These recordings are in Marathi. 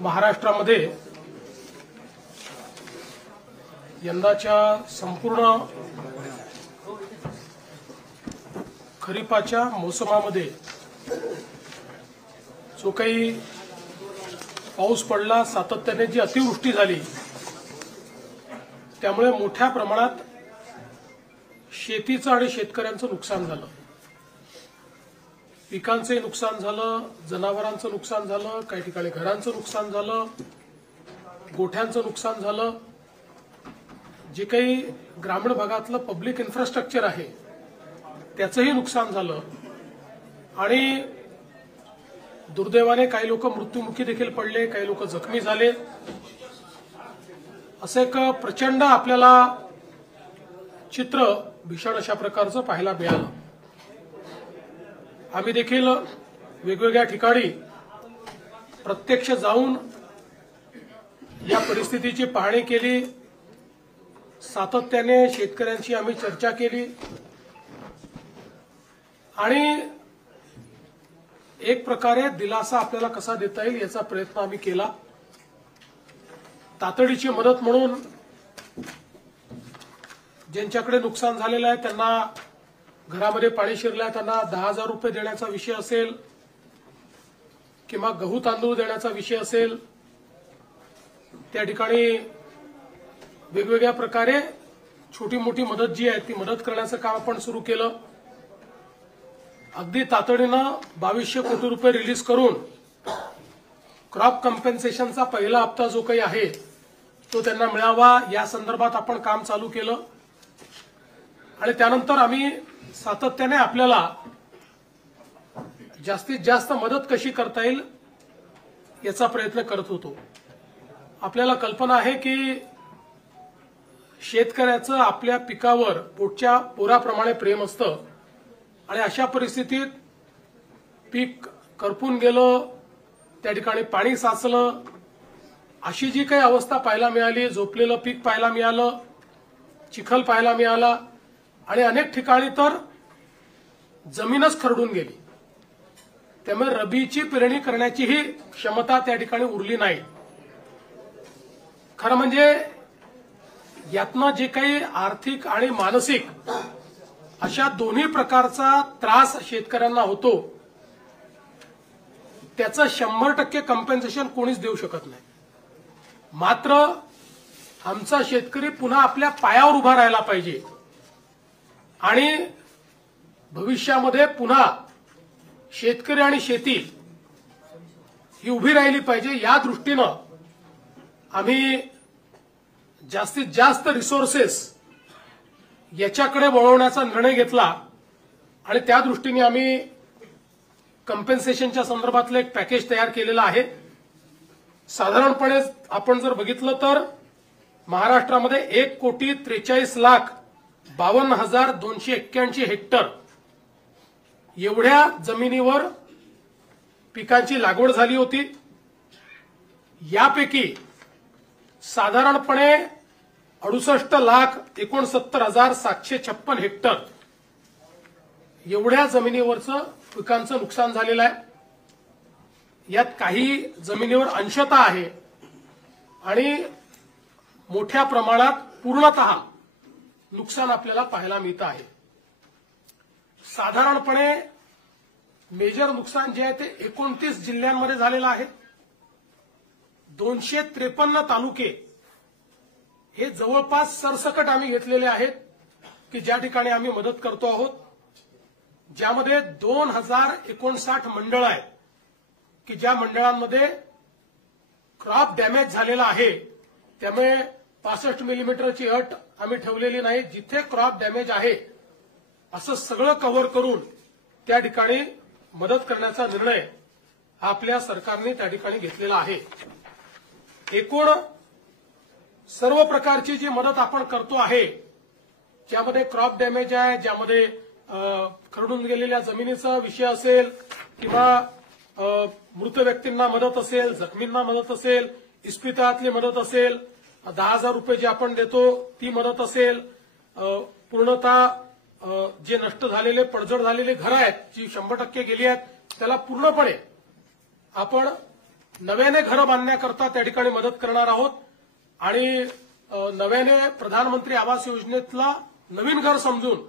महाराष्ट्रामध्ये यंदाच्या संपूर्ण खरीपाच्या मोसमामध्ये जो काही पाऊस पडला, सातत्याने जी अतिवृष्टी झाली, त्यामुळे मोठ्या प्रमाणात शेतीचं आणि शेतकऱ्यांचं नुकसान झालं. पिकांचे नुकसान झालं, जनावरांचं नुकसान झालं, काही ठिकाणी घरांचं नुकसान झालं, गोठ्यांचं नुकसान झालं. जे काही ग्रामीण भागातलं पब्लिक इन्फ्रास्ट्रक्चर आहे त्याचंही नुकसान झालं आणि दुर्दैवाने काही लोक मृत्युमुखी देखील पडले, काही लोक जखमी झाले. असं एक प्रचंड आपल्याला चित्र भीषण अशा प्रकारचं पाहायला मिळालं. आम्ही देखील वेगवेगळ्या ठिकाणी प्रत्यक्ष जाऊन या परिस्थितीची पाहणी केली. सातत्याने शेतकऱ्यांशी आम्ही चर्चा केली आणि एक प्रकारे दिलासा आपल्याला कसा देता येईल याचा प्रयत्न आम्ही केला. तातडीची मदत म्हणून ज्यांच्याकडे नुकसान झालेलं आहे, त्यांना घरामध्ये पाणी शिरलं आहे, त्यांना 10,000 रुपये देण्याचा विषय असेल किंवा गहू तांदूळ देण्याचा विषय असेल, त्या ठिकाणी वेगवेगळ्या प्रकारे छोटी मोठी मदत जी आहे ती मदत करण्याचं काम आपण सुरू केलं. अगदी तातडीनं 2200 कोटी रुपये रिलीज करून क्रॉप कम्पेन्सेशनचा पहिला हप्ता जो काही आहे तो त्यांना मिळावा या संदर्भात आपण काम चालू केलं. आणि त्यानंतर आम्ही सातत्याने आपल्याला जास्तीत जास्त मदत कशी करता येईल याचा प्रयत्न करत होतो. आपल्याला कल्पना आहे की शेतकऱ्याचं आपल्या पिकावर पोटच्या पोराप्रमाणे प्रेम असतं आणि अशा परिस्थितीत पीक करपून गेलं, त्या ठिकाणी पाणी साचलं, अशी जी काही अवस्था पाहायला मिळाली, झोपलेलं पीक पाहायला मिळालं, चिखल पाहायला मिळाला आणि अनेक ठिकाणी तर जमीनच खरडून गेली. त्यामुळे रबीची पेरणी करण्याचीही क्षमता त्या ठिकाणी उरली नाही. खरं म्हणजे यातनं जे काही आर्थिक आणि मानसिक अशा दोन्ही प्रकारचा त्रास शेतकऱ्यांना होतो त्याचं 100% कम्पेन्सेशन कोणीच देऊ शकत नाही. मात्र आमचा शेतकरी पुन्हा आपल्या पायावर उभा राहायला पाहिजे आणि भविष्यामध्ये पुन्हा शेतकरी आणि शेती ही उभी राहिली पाहिजे या दृष्टीनं आम्ही जास्तीत जास्त रिसोर्सेस याच्याकडे वळवण्याचा निर्णय घेतला आणि त्या दृष्टीने आम्ही कम्पेन्सेशनच्या संदर्भातलं एक पॅकेज तयार केलेलं आहे. साधारणपणे आपण जर बघितलं तर महाराष्ट्रामध्ये 1,43,52,281 हेक्टर एवढ्या जमिनीवर पिकांची लागवड झाली होती. यापैकी साधारणपणे 68,69,756 हेक्टर एवढ्या जमिनीवरचं पिकांचं नुकसान झालेलं आहे. यात काही जमिनीवर अंशतः आहे आणि मोठ्या प्रमाणात पूर्णतः नुकसान आपल्याला पाहायला मिळतं आहे. साधारणपणे मेजर नुकसान जे आहे ते 29 जिल्ह्यांमध्ये झालेलं आहे. 253 तालुके हे जवळपास सरसकट आम्ही घेतलेले आहेत की ज्या ठिकाणी आम्ही मदत करतो आहोत, ज्यामध्ये 2059 मंडळ आहेत की ज्या मंडळांमध्ये क्रॉप डॅमेज झालेला आहे. त्यामुळे 65 मिलीमीटरची अट आम्ही ठेवलेली नाही. जिथे क्रॉप डॅमेज आहे असं सगळं कव्हर करून त्या ठिकाणी मदत करण्याचा निर्णय आपल्या सरकारने त्या ठिकाणी घेतलेला आहे. एकूण सर्व प्रकारची जी मदत आपण करतो आहे, ज्यामध्ये क्रॉप डॅमेज आहे, ज्यामध्ये खरडून गेलेल्या जमिनीचा विषय असेल किंवा मृत व्यक्तींना मदत असेल, जखमींना मदत असेल, इस्पितळातली मदत असेल, 10,000 रुपये जे आपण देतो ती मदत असेल, पूर्णतः जे नष्ट झालेले पडझड झालेले घरं आहेत जी 100% गेली आहेत त्याला पूर्णपणे आपण नव्याने घरं बांधण्याकरता त्या ठिकाणी मदत करणार आहोत आणि नव्याने प्रधानमंत्री आवास योजनेतला नवीन घर समजून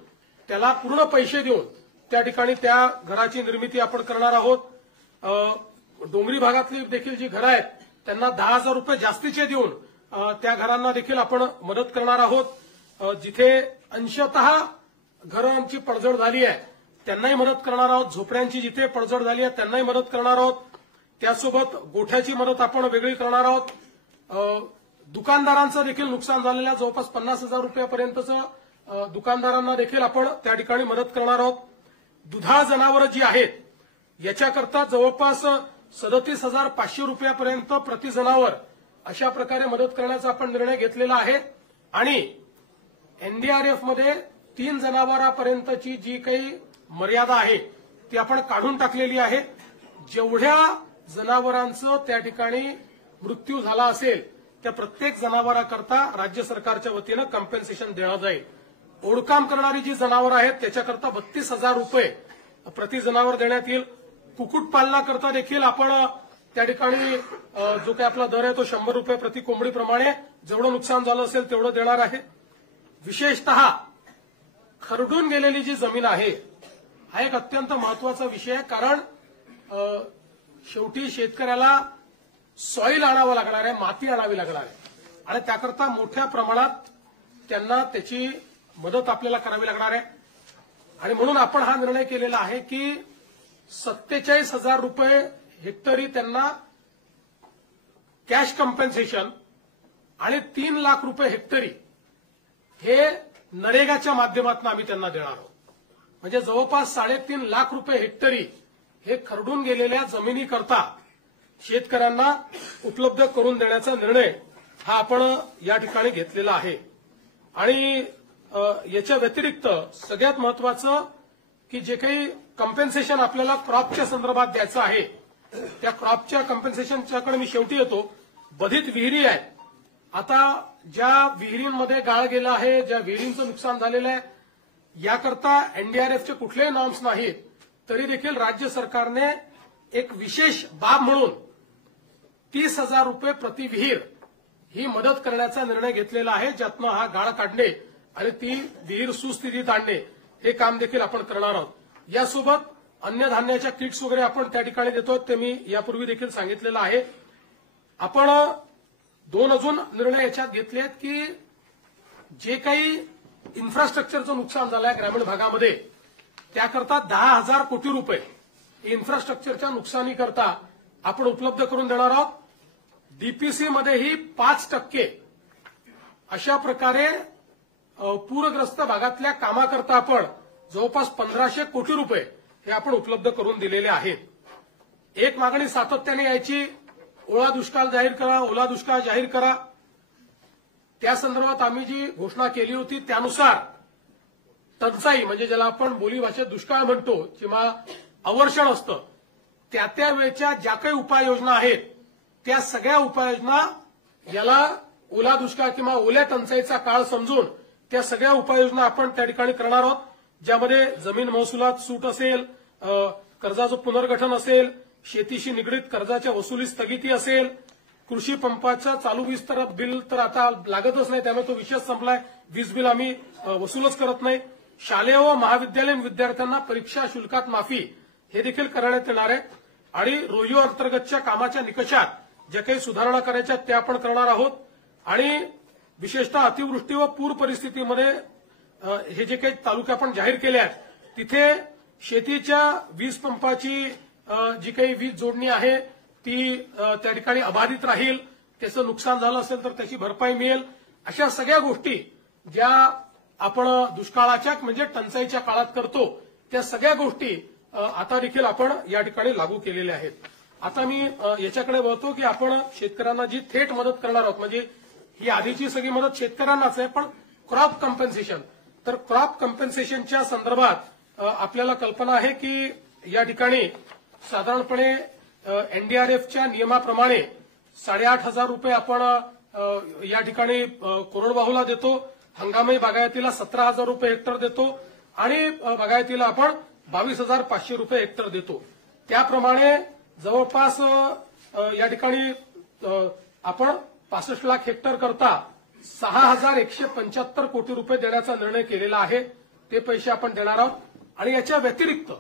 त्याला पूर्ण पैसे देऊन त्या ठिकाणी त्या घराची निर्मिती आपण करणार आहोत. डोंगरी भागातली देखील जी घरं आहेत त्यांना 10,000 रुपये जास्तीचे देऊन त्या घरांना देखील आपण मदत करणार आहोत. जिथे अंशतः घरांची पडझड झाली आहे त्यांनाही मदत करणार आहोत. झोपड्यांची जिथे पडझड झाली आहे त्यांनाही मदत करणार आहोत. त्यासोबत गोठ्याची मदत आपण वेगळी करणार आहोत. दुकानदारांचं देखील नुकसान झालेल्या जवळपास 50,000 रुपयापर्यंतचं दुकानदारांना देखील आपण त्या ठिकाणी मदत करणार आहोत. दुधाळ जनावरं जी आहेत याच्याकरता जवळपास 37,500 रुपयापर्यंत प्रति जनावर अशा प्रकारे मदत करण्याचा आपण निर्णय घेतलेला आहे. आणि एनडीआरएफमध्ये 3 जनावरांपर्यंतची जी काही मर्यादा आहे ती आपण काढून टाकलेली आहे. जेवढ्या जनावरांचं त्या ठिकाणी मृत्यू झाला असेल त्या प्रत्येक जनावराकरता राज्य सरकारच्या वतीनं कॉम्पेन्सेशन देण्यात जाईल. ओढकाम करणारी जी जनावरं आहेत त्याच्याकरता 32,000 रुपये प्रति जनावर देण्यात येईल. कुक्कुटपालनाकरता देखील आपण त्या ठिकाणी जो काही आपला दर आहे तो 100 रुपये प्रति कोंबडीप्रमाणे जेवढं नुकसान झालं असेल तेवढं देणार आहे. विशेषतः खरडून गेलेली जी जमीन आहे हा एक अत्यंत महत्वाचा विषय आहे. कारण शेवटी शेतकऱ्याला सॉईल आणावं लागणार आहे, माती आणावी लागणार आहे आणि त्याकरता मोठ्या प्रमाणात त्यांना त्याची मदत आपल्याला करावी लागणार आहे. आणि म्हणून आपण हा निर्णय केलेला आहे की 47,000 रुपये हेक्टरी त्यांना कॅश कॉम्पेन्सेशन आणि 3 लाख रुपये हेक्टरी हे नरेगाच्या माध्यमातून आम्ही त्यांना देणार आहोत. म्हणजे जवळपास 3.5 लाख रुपये हेक्टरी हे खरडून गेलेल्या जमिनीकरता शेतकऱ्यांना उपलब्ध करून देण्याचा निर्णय हा आपण या ठिकाणी घेतलेला आहे. आणि याच्या व्यतिरिक्त सगळ्यात महत्वाचं की जे काही कॉम्पेन्सेशन आपल्याला क्रॉपच्या संदर्भात द्यायचं आहे त्या क्रॉपच्या कॉम्पेन्सेशनच्याकडे मी शेवटी येतो. बाधित विहिरी आहेत. आता ज्या विहिरींमध्ये गाळ गेला आहे, ज्या विहिरींचं नुकसान झालेलं आहे याकरता एनडीआरएफचे कुठलेही नॉर्म्स नाहीत तरी देखील राज्य सरकारने एक विशेष बाब म्हणून 30,000 रुपये प्रति विहीर ही मदत करण्याचा निर्णय घेतलेला आहे. ज्यातनं हा गाळ काढणे आणि ती विहीर सुस्थितीत आणणे हे काम देखील आपण करणार आहोत. यासोबत अन्नधान्याच्या किट्स वगैरे आपण त्या ठिकाणी देतो ते मी यापूर्वी देखील सांगितलेलं आहे. आपण 2 अजून निर्णय याच्यात घेतले आहेत की जे काही इन्फ्रास्ट्रक्चरचं नुकसान झालं आहे ग्रामीण भागामध्ये त्याकरता 10,000 कोटी रुपये इन्फ्रास्ट्रक्चरच्या नुकसानीकरता आपण उपलब्ध करून देणार आहोत. डीपीसीमध्येही 5% अशा प्रकारे पूरग्रस्त भागातल्या कामाकरता आपण जवळपास 1,500 कोटी रुपये हे आपण उपलब्ध करून दिलेले आहेत. एक मागणी सातत्याने यायची, ओला दुष्काळ जाहीर करा, ओला दुष्काळ जाहीर करा. त्या संदर्भात आम्ही जी घोषणा केली होती त्यानुसार टंचाई म्हणजे ज्याला आपण बोलीभाषेत दुष्काळ म्हणतो किंवा अवर्षण असतं त्या वेळच्या ज्या काही उपाययोजना आहेत त्या सगळ्या उपाययोजना याला ओला दुष्काळ किंवा ओल्या टंचाईचा काळ समजून त्या सगळ्या उपाययोजना आपण त्या ठिकाणी करणार आहोत. ज्यामध्ये जमीन महसुलात सूट असेल, कर्जाचं पुनर्गठन असेल, शेतीशी निगडीत कर्जाच्या वसुलीत स्थगिती असेल, कृषी पंपाचा चालू वीज तर बिल तर आता लागतच नाही त्यामुळे तो विषय संपलाय. वीज बिल आम्ही वसूलच करत नाही. शालेय व महाविद्यालयीन विद्यार्थ्यांना परीक्षा शुल्कात माफी हे देखील करण्यात येणार आहे. आणि रोयो अंतर्गतच्या कामाच्या निकषात ज्या काही सुधारणा करायच्या त्या आपण करणार आहोत. आणि विशेषतः अतिवृष्टी व पूर परिस्थितीमध्ये हे जे काही तालुके आपण जाहीर केले आहेत तिथे शेतीच्या वीज पंपाची जी काही वीज जोडणी आहे ती त्या ठिकाणी अबाधित राहील. त्याचं नुकसान झालं असेल तर त्याची भरपाई मिळेल. अशा सगळ्या गोष्टी ज्या आपण दुष्काळाच्या म्हणजे टंचाईच्या काळात करतो त्या सगळ्या गोष्टी आता देखील आपण या ठिकाणी लागू केलेल्या आहेत. आता मी याच्याकडे वळतो की आपण शेतकऱ्यांना जी थेट मदत करणार आहोत म्हणजे ही आधीची सगळी मदत शेतकऱ्यांनाच आहे पण क्रॉप कॉम्पेन्सेशन. तर क्रॉप कॉम्पेन्सेशनच्या संदर्भात आपल्याला कल्पना आहे की या ठिकाणी साधारणपणे एनडीआरएफच्या नियमाप्रमाणे 8,500 रुपये आपण या ठिकाणी कोरडवाहूला देतो. हंगामी बागायतीला 17,000 रुपये हेक्टर देतो आणि बागायतीला आपण 22,500 रुपये हेक्टर देतो. त्याप्रमाणे जवळपास या ठिकाणी आपण 65 लाख हेक्टर करता 6,175 कोटी रुपये देण्याचा निर्णय केलेला आहे. ते पैसे आपण देणार आहोत. आणि याच्या व्यतिरिक्त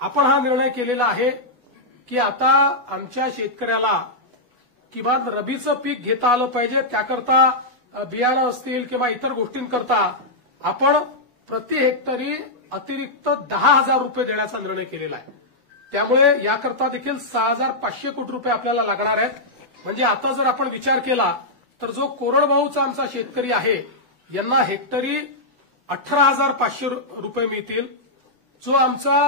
आपण हा निर्णय केलेला आहे की आता आमच्या शेतकऱ्याला किमान रबीचं पीक घेता आलं पाहिजे. त्याकरता बियाणं असतील किंवा इतर गोष्टींकरता आपण प्रति हेक्टरी अतिरिक्त 10,000 रुपये देण्याचा निर्णय केलेला आहे. त्यामुळे याकरता देखील 6,500 कोटी रुपये आपल्याला लागणार आहेत. म्हणजे आता जर आपण विचार केला तर जो कोरडवाहूचा आमचा शेतकरी आहे यांना हेक्टरी 18,500 रुपये मिळतील. जो आमचा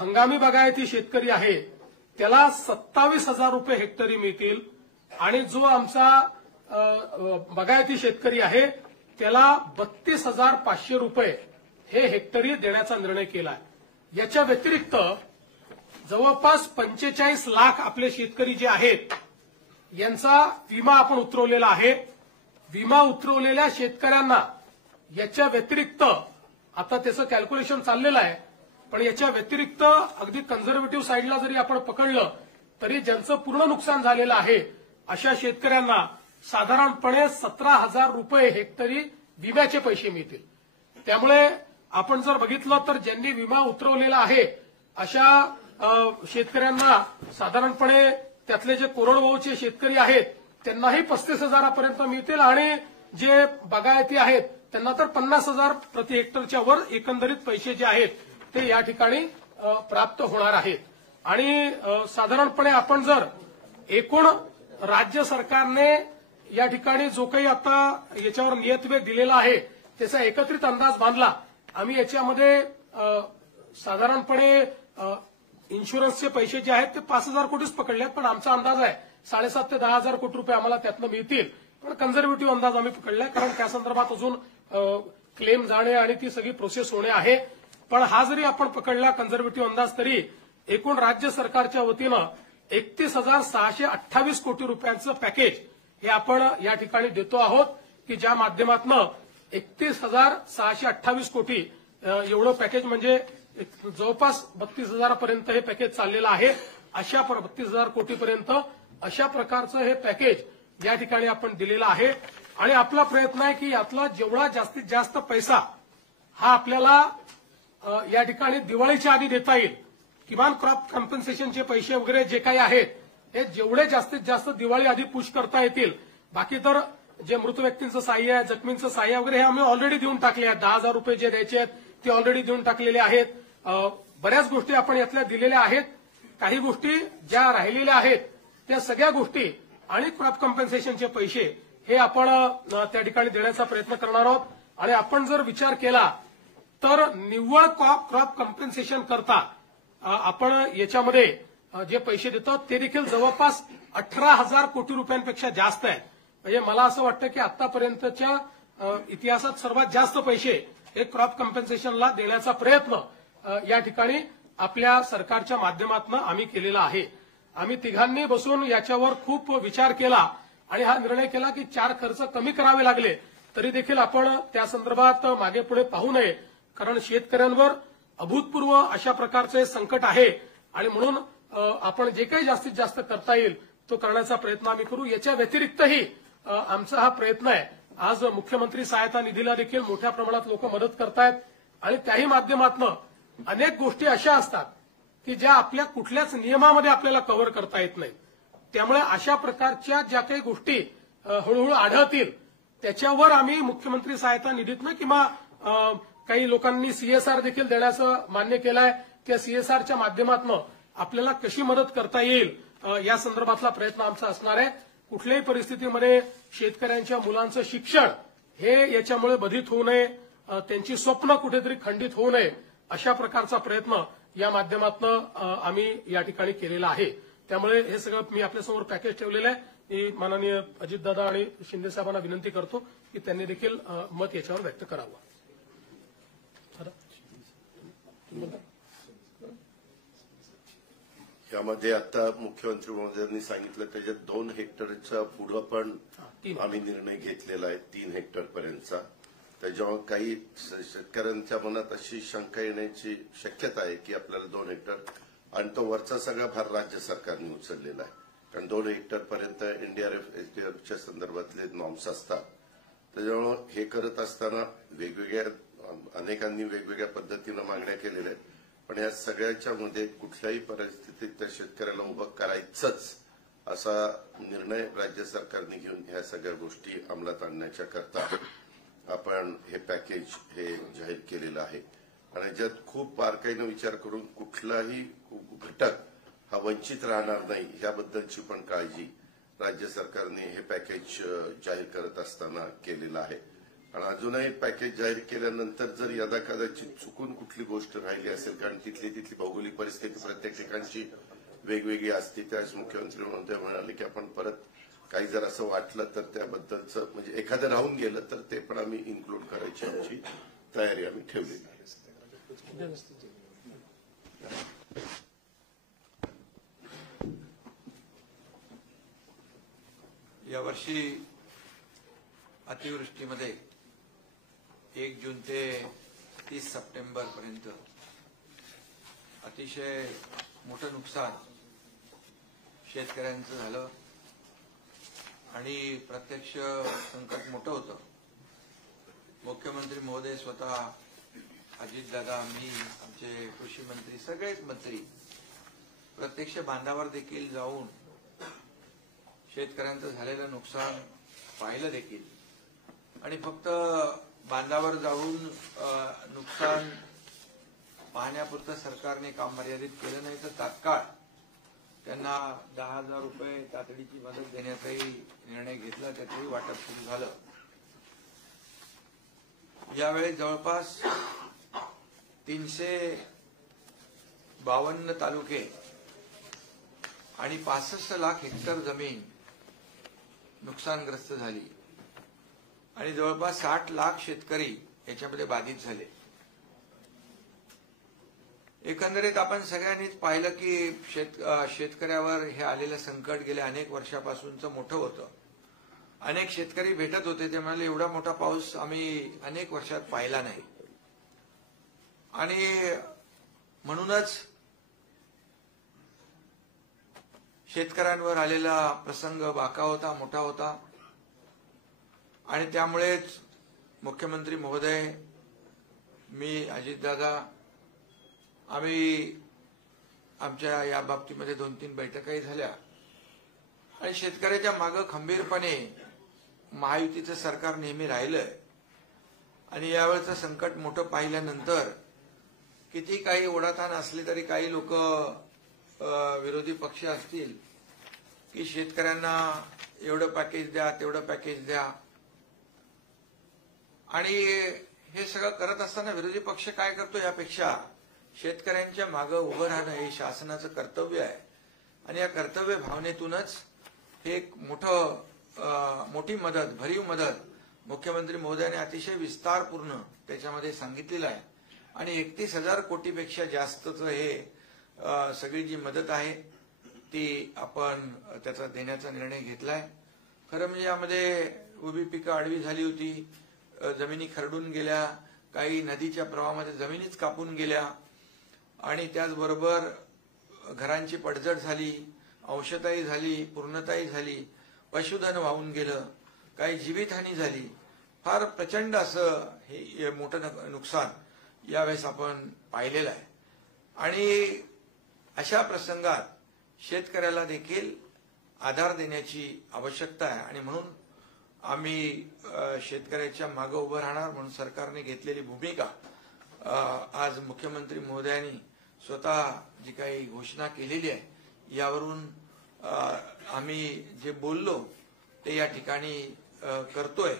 हंगामी बागायती शेतकरी आहे त्याला 27,000 रुपये हेक्टरी मिळतील. आणि जो आमचा बागायती शेतकरी आहे त्याला 32,500 रुपये हे हेक्टरी देण्याचा निर्णय केला आहे. याच्या व्यतिरिक्त जवळपास 45 लाख आपले शेतकरी जे आहेत यांचा विमा आपण उतरवलेला आहे. विमा उतरवलेल्या शेतकऱ्यांना याच्या व्यतिरिक्त आता त्याचं कॅल्क्युलेशन चाललेलं आहे, पण याच्या व्यतिरिक्त अगदी कन्झर्वेटिव्ह साईडला जरी आपण पकडलं तरी ज्यांचं पूर्ण नुकसान झालेलं आहे अशा शेतकऱ्यांना साधारणपणे 17,000 रुपये हेक्टरी विम्याचे पैसे मिळतील. त्यामुळे आपण जर बघितलं तर ज्यांनी विमा उतरवलेला आहे अशा शेतकऱ्यांना साधारणपणे त्यातले जे कोरडवाहूचे शेतकरी आहेत त्यांनाही 35,000 पर्यंत मिळतील. आणि जे बागायती आहेत त्यांना तर 50,000 प्रति हेक्टरच्या वर एकंदरीत पैसे जे आहेत ते या ठिकाणी प्राप्त होणार आहेत. आणि साधारणपणे आपण जर एकूण राज्य सरकारने या ठिकाणी जो काही आता याच्यावर नियतवेग दिलेला आहे त्याचा एकत्रित अंदाज बांधला. आम्ही याच्यामध्ये साधारणपणे इन्शुरन्सचे पैसे जे आहेत ते 5,000 कोटीच पकडले, पण आमचा अंदाज आहे 7,500 ते 10,000 कोटी रुपये आम्हाला त्यातनं मिळतील. पण कन्झर्वेटिव्ह अंदाज आम्ही पकडलाय कारण त्या संदर्भात अजून क्लेम जाणे आणि ती सगळी प्रोसेस होणे आहे. पण हा जरी आपण पकडला कन्झर्वेटिव्ह अंदाज तरी एकूण राज्य सरकारच्या वतीनं 31,628 कोटी रुपयांचं पॅकेज हे आपण या ठिकाणी देतो आहोत की ज्या माध्यमातून 31,628 कोटी एवढं पॅकेज म्हणजे जवळपास 32,000 पर्यंत हे पॅकेज चाललेलं आहे. अशा 32,000 कोटीपर्यंत अशा प्रकारचं हे पॅकेज या ठिकाणी आपण दिलेलं आहे. आणि आपला प्रयत्न आहे की यातला जेवढा जास्तीत जास्त पैसा हा आपल्याला या ठिकाणी दिवाळीच्या आधी देता येईल. किमान क्रॉप कॉम्पेन्सेशनचे पैसे वगैरे जे काही आहेत हे जेवढे जास्तीत जास्त दिवाळी आधी पुश करता येतील. बाकी तर जे मृत व्यक्तींचं सहाय्य आहे, जखमींचं सहाय्य वगैरे हे आम्ही ऑलरेडी देऊन टाकले आहेत. 10,000 रुपये जे द्यायचे आहेत ते ऑलरेडी देऊन टाकलेले आहेत. बऱ्याच गोष्टी आपण यातल्या दिलेल्या आहेत. काही गोष्टी ज्या राहिलेल्या आहेत त्या सगळ्या गोष्टी आणि क्रॉप कॉम्पेन्सेशनचे पैसे हे आपण त्या ठिकाणी देण्याचा प्रयत्न करणार आहोत. आणि आपण जर विचार केला तर निव्वळ क्रॉप कॉम्पेन्सेशन करता आपण याच्यामध्ये जे पैसे देतो ते देखील जवळपास 18,000 कोटी रुपयांपेक्षा जास्त आहे. म्हणजे मला असं वाटतं की आतापर्यंतच्या इतिहासात सर्वात जास्त पैसे हे क्रॉप कॉम्पेन्सेशनला देण्याचा प्रयत्न या ठिकाणी आपल्या सरकारच्या माध्यमातून आम्ही केलेला आहे. आम्ही तिघांनी बसून याच्यावर खूप विचार केला आणि हा निर्णय केला की 4 खर्च कमी करावे लागले तरी देखील आपण त्या संदर्भात मागे पुढे पाहू नये. कारण शेतकऱ्यांवर अभूतपूर्व अशा प्रकारचं हे संकट आहे आणि म्हणून आपण जे काही जास्तीत जास्त करता येईल तो करण्याचा प्रयत्न आम्ही करू. याच्या व्यतिरिक्तही आमचा हा प्रयत्न आहे. आज मुख्यमंत्री सहायता निधीला देखील मोठ्या प्रमाणात लोक मदत करतायत आणि त्याही माध्यमातून अनेक गोष्टी अशा असतात की ज्या आपल्या कुठल्याच नियमामध्ये आपल्याला कव्हर करता येत नाही. त्यामुळे अशा प्रकारच्या ज्या काही गोष्टी हळूहळू आढळतील त्याच्यावर आम्ही मुख्यमंत्री सहायता निधीतनं किंवा काही लोकांनी सीएसआर देखील देण्याचं मान्य केलं आहे. त्या सीएसआरच्या माध्यमातून आपल्याला कशी मदत करता येईल या संदर्भातला प्रयत्न आमचा असणार आहे. कुठल्याही परिस्थितीमध्ये शेतकऱ्यांच्या मुलांचं शिक्षण हे याच्यामुळे बाधित होऊ नये, त्यांची स्वप्न कुठेतरी खंडित होऊ नये अशा प्रकारचा प्रयत्न या माध्यमातून आम्ही या ठिकाणी केलेला आहे. त्यामुळे हे सगळं मी आपल्यासमोर पॅकेज ठेवलेलं आहे. मी माननीय अजितदादा आणि शिंदे साहेबांना विनंती करतो की त्यांनी देखील मत याच्यावर व्यक्त करावं. यामध्ये आता मुख्यमंत्री महोदयांनी सांगितलं त्याच्यात 2 हेक्टरच्या पुढे पण आम्ही निर्णय घेतलेला आहे 3 हेक्टरपर्यंतचा. त्याच्यामुळे काही शेतकऱ्यांच्या मनात अशी शंका येण्याची शक्यता आहे की आपल्याला 2 हेक्टर आणि तो वरचा सगळा भार राज्य सरकारने उचललेला आहे. कारण 2 हेक्टरपर्यंत एनडीआरएफ एसडीआरएफच्या संदर्भातले नॉर्म्स असतात. त्याच्यामुळे हे करत असताना अनेकांनी वेगवेगळ्या पद्धतीनं मागण्या केलेल्या आहेत. पण या सगळ्याच्या मध्ये कुठल्याही परिस्थितीत त्या शेतकऱ्याला उभं करायचंच असा निर्णय राज्य सरकारने घेऊन ह्या सगळ्या गोष्टी अंमलात आणण्याच्या करता आपण हे पॅकेज हे जाहीर केलेलं आहे. आणि याच्यात खूप बारकाईनं विचार करून कुठलाही घटक हा वंचित राहणार नाही याबद्दलची पण काळजी राज्य सरकारने हे पॅकेज जाहीर करत असताना केलेलं आहे. आणि अजूनही पॅकेज जाहीर केल्यानंतर जर यदा कदाचित चुकून कुठली गोष्ट राहिली असेल, कारण तिथली भौगोलिक परिस्थिती प्रत्येक ठिकाणची वेगवेगळी असते, त्यावेळेस मुख्यमंत्री महोदय म्हणाले की आपण परत काही जर असं वाटलं तर त्याबद्दलचं म्हणजे एखादं राहून गेलं तर ते पण आम्ही इन्क्लूड करायची आमची तयारी आम्ही ठेवलेली आहे. यावर्षी अतिवृष्टीमध्ये 1 जून ते 30 सप्टेंबर पर्यंत अतिशय मोठं नुकसान शेतकऱ्यांचं झालं आणि प्रत्यक्ष संकट मोठं होतं. मुख्यमंत्री महोदय स्वतः, अजितदादा, मी, आमचे कृषी मंत्री, सगळेच मंत्री प्रत्यक्ष बांधावर देखील जाऊन शेतकऱ्यांचं झालेलं नुकसान पाहिलं देखील. आणि फक्त बांधावर जाऊन नुकसान पाहण्यापुरतं सरकारने काम मर्यादित केलं नाही, तर तात्काळ त्यांना 10,000 रुपये तातडीची मदत देण्याचाही निर्णय घेतला. त्याचंही वाटप सुरू झालं. यावेळी जवळपास 352 तालुके आणि 65 लाख हेक्टर जमीन नुकसानग्रस्त झाली आणि जवळपास 60 लाख शेतकरी याच्यामध्ये बाधित झाले. एकंदरीत आपण सगळ्यांनीच पाहिलं की शेतकऱ्यावर हे आलेलं संकट गेल्या अनेक वर्षापासूनचं मोठं होतं. अनेक शेतकरी भेटत होते, ते म्हणाले एवढा मोठा पाऊस आम्ही अनेक वर्षात पाहिला नाही. आणि म्हणूनच शेतकऱ्यांवर आलेला प्रसंग बाका होता, मोठा होता. आणि त्यामुळेच मुख्यमंत्री महोदय, मी, अजितदादा, आम्ही आमच्या या बाबतीमध्ये 2-3 बैठकाही झाल्या आणि शेतकऱ्याच्या मागे खंबीरपणे महायुतीचं सरकार नेहमी राहिलंय. आणि यावेळचं संकट मोठं पाहिल्यानंतर किती काही ओढाताण असली तरी काही लोक विरोधी पक्ष असतील की शेतकऱ्यांना एवढं पॅकेज द्या, तेवढं पॅकेज द्या. आणि हे सगळं करत असताना विरोधी पक्ष काय करतो, यापेक्षा शेतकऱ्यांच्या मागे उभं राहणं हे शासनाचं कर्तव्य आहे. आणि या कर्तव्य भावनेतूनच हे एक मोठी मदत, भरीव मदत मुख्यमंत्री महोदयाने अतिशय विस्तारपूर्ण त्याच्यामध्ये सांगितलेलं आहे. आणि 31,000 कोटीपेक्षा जास्तचं हे सगळी जी मदत आहे ती आपण त्याचा देण्याचा निर्णय घेतलाय. खरं म्हणजे यामध्ये उभी पिकं आडवी झाली होती, जमिनी खरडून गेल्या, काही नदीच्या प्रवाहामध्ये जमिनीच कापून गेल्या आणि त्याचबरोबर घरांची पडझड झाली, अंशताही झाली, पूर्णताही झाली, पशुधन वाहून गेलं, काही जीवितहानी झाली. फार प्रचंड असं हे मोठं नुकसान यावेळेस आपण पाहिलेलं आहे. आणि अशा प्रसंगात शेतकऱ्याला देखील आधार देण्याची आवश्यकता आहे. आणि म्हणून आम्ही शेतकऱ्याच्या मागे उभं राहणार म्हणून सरकारने घेतलेली भूमिका आज मुख्यमंत्री महोदयांनी स्वतः जी काही घोषणा केलेली आहे यावरून आम्ही जे बोललो ते या ठिकाणी करतोय.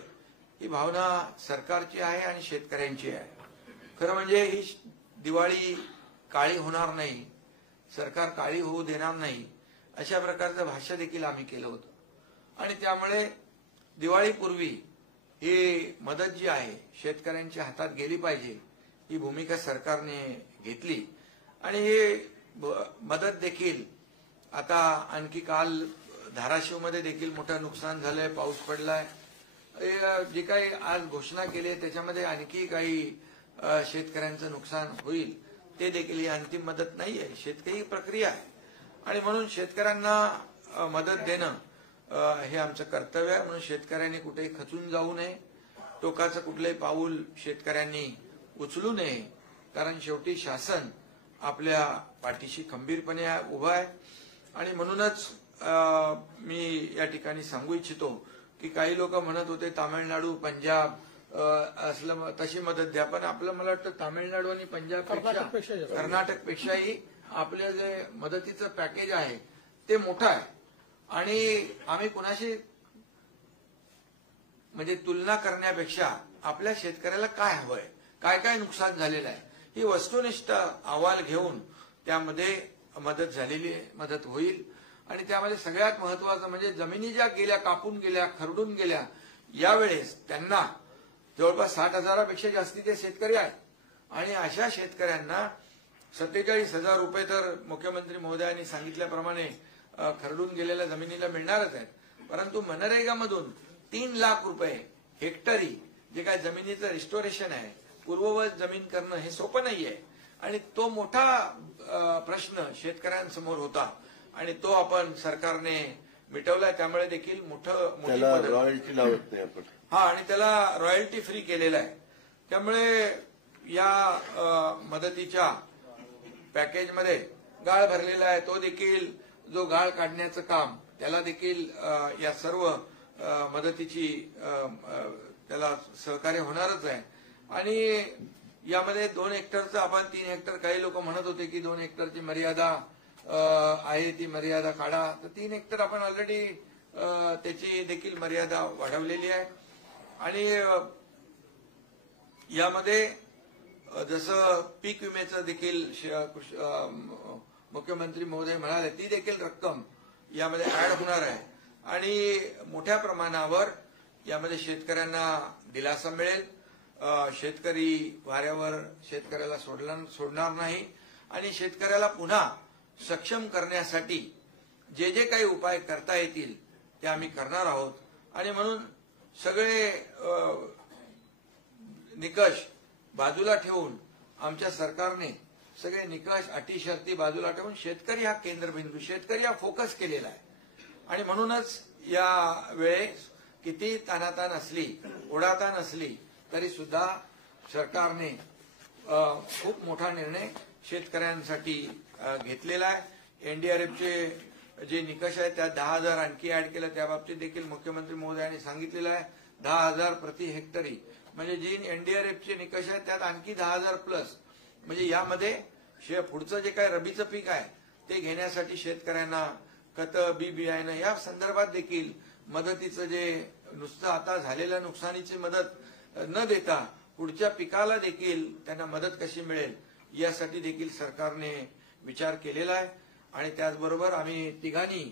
ही भावना सरकारची आहे आणि शेतकऱ्यांची आहे. खरं म्हणजे ही दिवाळी काळी होणार नाही, सरकार काळी होऊ देणार नाही, अशा प्रकारचं भाष्य देखील आम्ही केलं होतं. आणि त्यामुळे दिवाळीपूर्वी ही मदत जी आहे शेतकऱ्यांच्या हातात गेली पाहिजे ही भूमिका सरकारने घेतली. आणि ही मदत देखील आता आणखी काल धाराशिवमध्ये देखील मोठं नुकसान झालंय, पाऊस पडलाय. जे काही आज घोषणा केली आहे त्याच्यामध्ये आणखी काही शेतकऱ्यांचं नुकसान होईल, ते देखील ही अंतिम मदत नाहीये, शेतकरी प्रक्रिया आहे. आणि म्हणून शेतकऱ्यांना मदत देणं हे आमचं कर्तव्य आहे. म्हणून शेतकऱ्यांनी कुठेही खचून जाऊ नये, टोकाचं कुठलंही पाऊल शेतकऱ्यांनी उचलू नये, कारण शेवटी शासन आपल्या पाठीशी खंबीरपणे उभं आहे. आणि म्हणूनच मी या ठिकाणी सांगू इच्छितो की काही लोक म्हणत होते तामिळनाडू, पंजाब असलं तशी मदत द्या, पण आपलं मला वाटतं तामिळनाडू आणि पंजाबपेक्षा कर्नाटकपेक्षाही आपलं जे मदतीचं पॅकेज आहे ते मोठं आहे. आणि आम्ही कुणाशी म्हणजे तुलना करण्यापेक्षा आपल्या शेतकऱ्याला काय हवंय, काय काय नुकसान झालेलं आहे, ही वस्तुनिष्ठ अहवाल घेऊन त्यामध्ये मदत होईल. आणि त्यामध्ये सगळ्यात महत्वाचं म्हणजे जमिनी ज्या गेल्या, कापून गेल्या, खरडून गेल्या, यावेळेस त्यांना जवळपास 60,000पेक्षा जास्ती ते शेतकरी आहेत. आणि अशा शेतकऱ्यांना 47,000 रुपये तर मुख्यमंत्री महोदयांनी सांगितल्याप्रमाणे खरडून गेलेल्या जमिनीला मिळणारच आहेत. परंतु मनरेगामधून 3 लाख रुपये हेक्टरी जे काय जमिनीचं रिस्टोरेशन आहे, पूर्ववत जमीन करणं हे सोपं नाहीये. आणि तो मोठा प्रश्न शेतकऱ्यांसमोर होता आणि तो आपण सरकारने मिटवलाय. त्यामुळे देखील मोठी रॉयल्टी लावत नाही आपण. आणि त्याला रॉयल्टी फ्री केलेला आहे. त्यामुळे या मदतीच्या पॅकेजमध्ये गाळ भरलेला आहे. तो देखील जो गाळ काढण्याचं काम त्याला देखील या सर्व मदतीची त्याला सहकार्य होणारच आहे. आणि यामध्ये 2 हेक्टरचं आपण 3 हेक्टर, काही लोक म्हणत होते की 2 हेक्टरची मर्यादा आहे, ती मर्यादा काढा. तर 3 हेक्टर आपण ऑलरेडी त्याची देखील मर्यादा वाढवलेली आहे. आणि यामध्ये जसं पीक विम्याचं देखील मुख्यमंत्री महोदय म्हणाले, ती देखील रक्कम यामध्ये ऍड होणार आहे. आणि मोठ्या प्रमाणावर यामध्ये शेतकऱ्यांना दिलासा मिळेल. शेतकरी वाऱ्यावर शेतकऱ्याला सोडणार नाही. आणि शेतकऱ्याला पुन्हा सक्षम करण्यासाठी जे जे काही उपाय करता येतील ते आम्ही करणार आहोत. आणि म्हणून सगळे निकष बाजूला ठेवून आमच्या सरकारने सगळे निकष, अटी, शर्ती बाजूला ठेवून शेतकरी हा केंद्रबिंदू, शेतकरी हा फोकस केलेला आहे. आणि म्हणूनच या वेळेस किती ताणाताण असली, ओढाताण असली तरी सुद्धा सरकारने खूप मोठा निर्णय शेतकऱ्यांसाठी घेतलेला आहे. एनडीआरएफचे जे निकष आहेत त्यात 10,000 आणखी ऍड केलं, त्याबाबतीत देखील मुख्यमंत्री महोदयांनी सांगितलेलं आहे. 10,000 प्रति हेक्टरी म्हणजे जी एनडीआरएफचे निकष आहेत त्यात आणखी 10,000 प्लस. म्हणजे यामध्ये पुढचं जे काय रबीचं पीक आहे ते घेण्यासाठी शेतकऱ्यांना खतं, बी बियाणं या संदर्भात देखील मदतीचं जे नुसतं आता झालेल्या नुकसानीची मदत न देता पुढच्या पिकाला देखील त्यांना मदत कशी मिळेल यासाठी देखील सरकारने विचार केलेला आहे. आणि त्याचबरोबर आम्ही तिघांनी,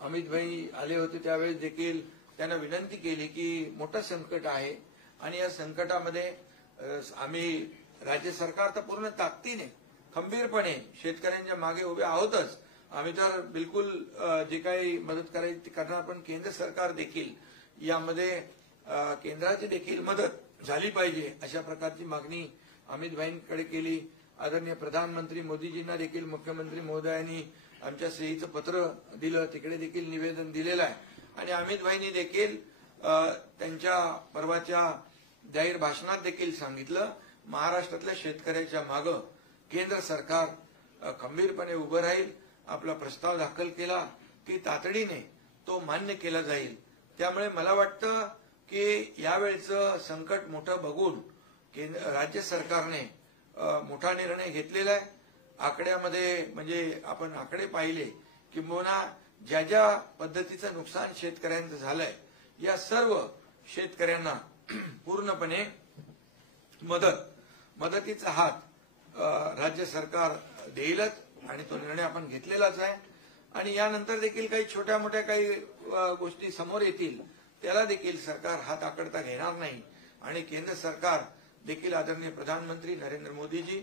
अमित भाई आले होते त्यावेळेस देखील त्यांना विनंती केली की मोठं संकट आहे आणि या संकटामध्ये आम्ही राज्य सरकार तर पूर्ण ताकदीने खंबीरपणे शेतकऱ्यांच्या मागे उभे आहोतच. आम्ही तर बिलकुल जे काही मदत करायची ती करणार, पण केंद्र सरकार देखील यामध्ये केंद्राची देखील मदत झाली पाहिजे अशा प्रकारची मागणी अमित भाईंकडे केली. आदरणीय प्रधानमंत्री मोदीजींना देखील मुख्यमंत्री महोदयांनी आमच्या सहीचं पत्र दिलं, तिकडे देखील निवेदन दिलेलं आहे. आणि अमित भाईंनी देखील त्यांच्या परवाच्या जाहीर भाषणात देखील सांगितलं, महाराष्ट्रातल्या शेतकऱ्याच्या मागं केंद्र सरकार खंबीरपणे उभं राहील. आपला प्रस्ताव दाखल केला की तातडीने तो मान्य केला जाईल. त्यामुळे मला वाटतं की यावेळचं संकट मोठं बघून राज्य सरकारने मोठा निर्णय घेतलेला आहे. आकड्यामध्ये म्हणजे आपण आकडे पाहिले किंबहुना ज्या ज्या पद्धतीचं नुकसान शेतकऱ्यांचं झालंय या सर्व शेतकऱ्यांना पूर्णपणे मदतीचा हात राज्य सरकार देईलच आणि तो निर्णय आपण घेतलेलाच आहे. आणि यानंतर देखील काही छोट्या मोठ्या काही गोष्टी समोर येतील त्याला देखील सरकार हात आकडता घेणार नाही. आणि केंद्र सरकार देखील आदरणीय प्रधानमंत्री नरेंद्र मोदीजी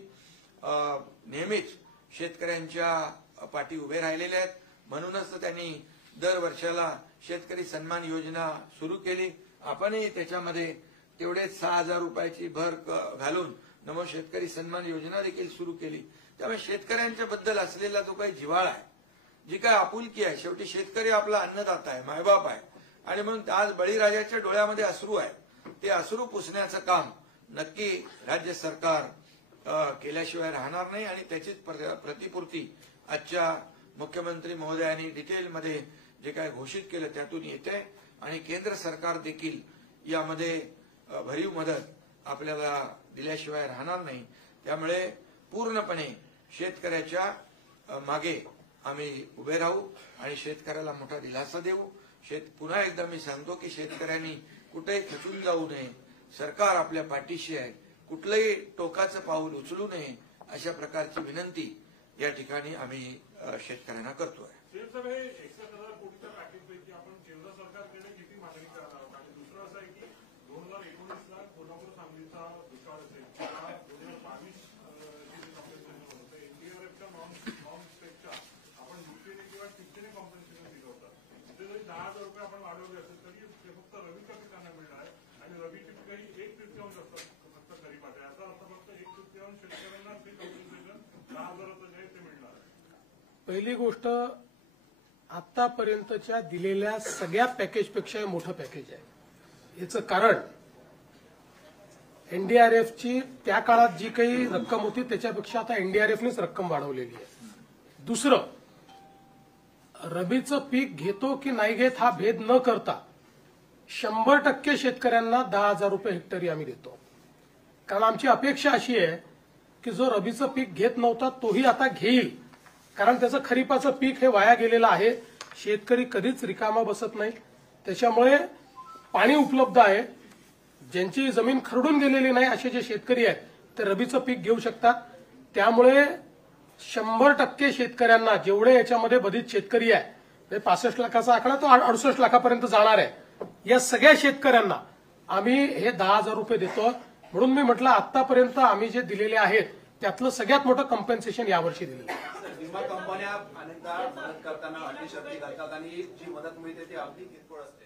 नेहमीच शेतकऱ्यांच्या पाठी उभे राहिलेले आहेत. म्हणूनच तर त्यांनी दरवर्षाला शेतकरी सन्मान योजना सुरू केली. आपणही त्याच्यामध्ये तेवढेच 6,000 रुपयाची भर घालून नमो शेतकरी सन्मान योजना देखील सुरू केली. त्यामुळे शेतकऱ्यांच्या बद्दल असलेला जो काही जिव्हाळा आहे, जी काय आपुलकी आहे, शेवटी शेतकरी आपला अन्नदाता आहे, मायबाप आहे, आणि म्हणून आज बळीराजाच्या डोळ्यामध्ये अश्रू आहे. ते अश्रू पुसण्याचं काम नक्की राज्य सरकार केल्याशिवाय राहणार नाही. आणि त्याचीच प्रतिपूर्ती आजच्या मुख्यमंत्री महोदयांनी डिटेलमध्ये जे काय घोषित केलं त्यातून येते. आणि केंद्र सरकार देखील यामध्ये भरीव मदत आपल्याला दिल्याशिवाय राहणार नाही. त्यामुळे पूर्णपणे शेतकऱ्याच्या मागे आम्ही उभे राहू आणि शेतकऱ्याला मोठा दिलासा देऊ. पुन्हा एकदा मी सांगतो की शेतकऱ्यांनी कुठेही खचून जाऊ नये. सरकार आपल्या पाठीशी आहे. कुठलंही टोकाचं पाऊल उचलू नये अशा प्रकारची विनंती या ठिकाणी आम्ही शेतकऱ्यांना करतोय. आपण केंद्र सरकारकडे किती मागणी करणार आहोत? आणि दुसरं असं आहे की 2019ला कोल्हापूर सांगलीचा दुष्काळ असेल, 2022 एनडीआरएफच्या नॉर्म्सपेक्षा आपण दुसरीने किंवा तिसरीने कॉम्पन्सेशन दिलं होतं. ते जरी 10,000 रुपये आपण वाढवले असेल तरी ते फक्त रबीच्या पिकांना मिळणार आहे. आणि रबीची पिकं ही 1/3 असतात फक्त खरीपात. याचा अर्थ फक्त 1/3 शेतकऱ्यांना ते कॉम्पन्सेशन 10,000 जे आहे ते मिळणार आहे. पहिली गोष्ट, आतापर्यंतच्या दिलेल्या सगळ्या पॅकेजपेक्षा मोठं पॅकेज आहे. याचं कारण एनडीआरएफची त्या काळात जी काही रक्कम होती त्याच्यापेक्षा आता एनडीआरएफनेच रक्कम वाढवलेली आहे. दुसरं, रबीचं पीक घेतो की नाही घेत हा भेद न करता 100% शेतकऱ्यांना 10,000 रुपये हेक्टरी आम्ही देतो. कारण आमची अपेक्षा अशी आहे की जो रबीचं पीक घेत नव्हता तोही आता घेईल. कारण त्याचं खरीपाचं पीक हे वाया गेलेलं आहे. शेतकरी कधीच रिकामा बसत नाही. त्याच्यामुळे पाणी उपलब्ध आहे. ज्यांची जमीन खरडून गेलेली नाही असे जे शेतकरी आहेत ते रबीचं पीक घेऊ शकतात. त्यामुळे 100% शेतकऱ्यांना, जेवढे याच्यामध्ये बधित शेतकरी आहे, 65 लाखाचा आकडा तो 68 लाखापर्यंत जाणार आहे, या सगळ्या शेतकऱ्यांना आम्ही हे 10,000 रुपये देतो. म्हणून मी म्हटलं आतापर्यंत आम्ही जे दिलेले आहेत त्यातलं सगळ्यात मोठं कॉम्पेन्सेशन यावर्षी दिलेलं आहे. विमा कंपन्या अनेकदा मदत करताना अटी शर्ती घालतात आणि जी मदत मिळते ती अगदी किरकोळ असते.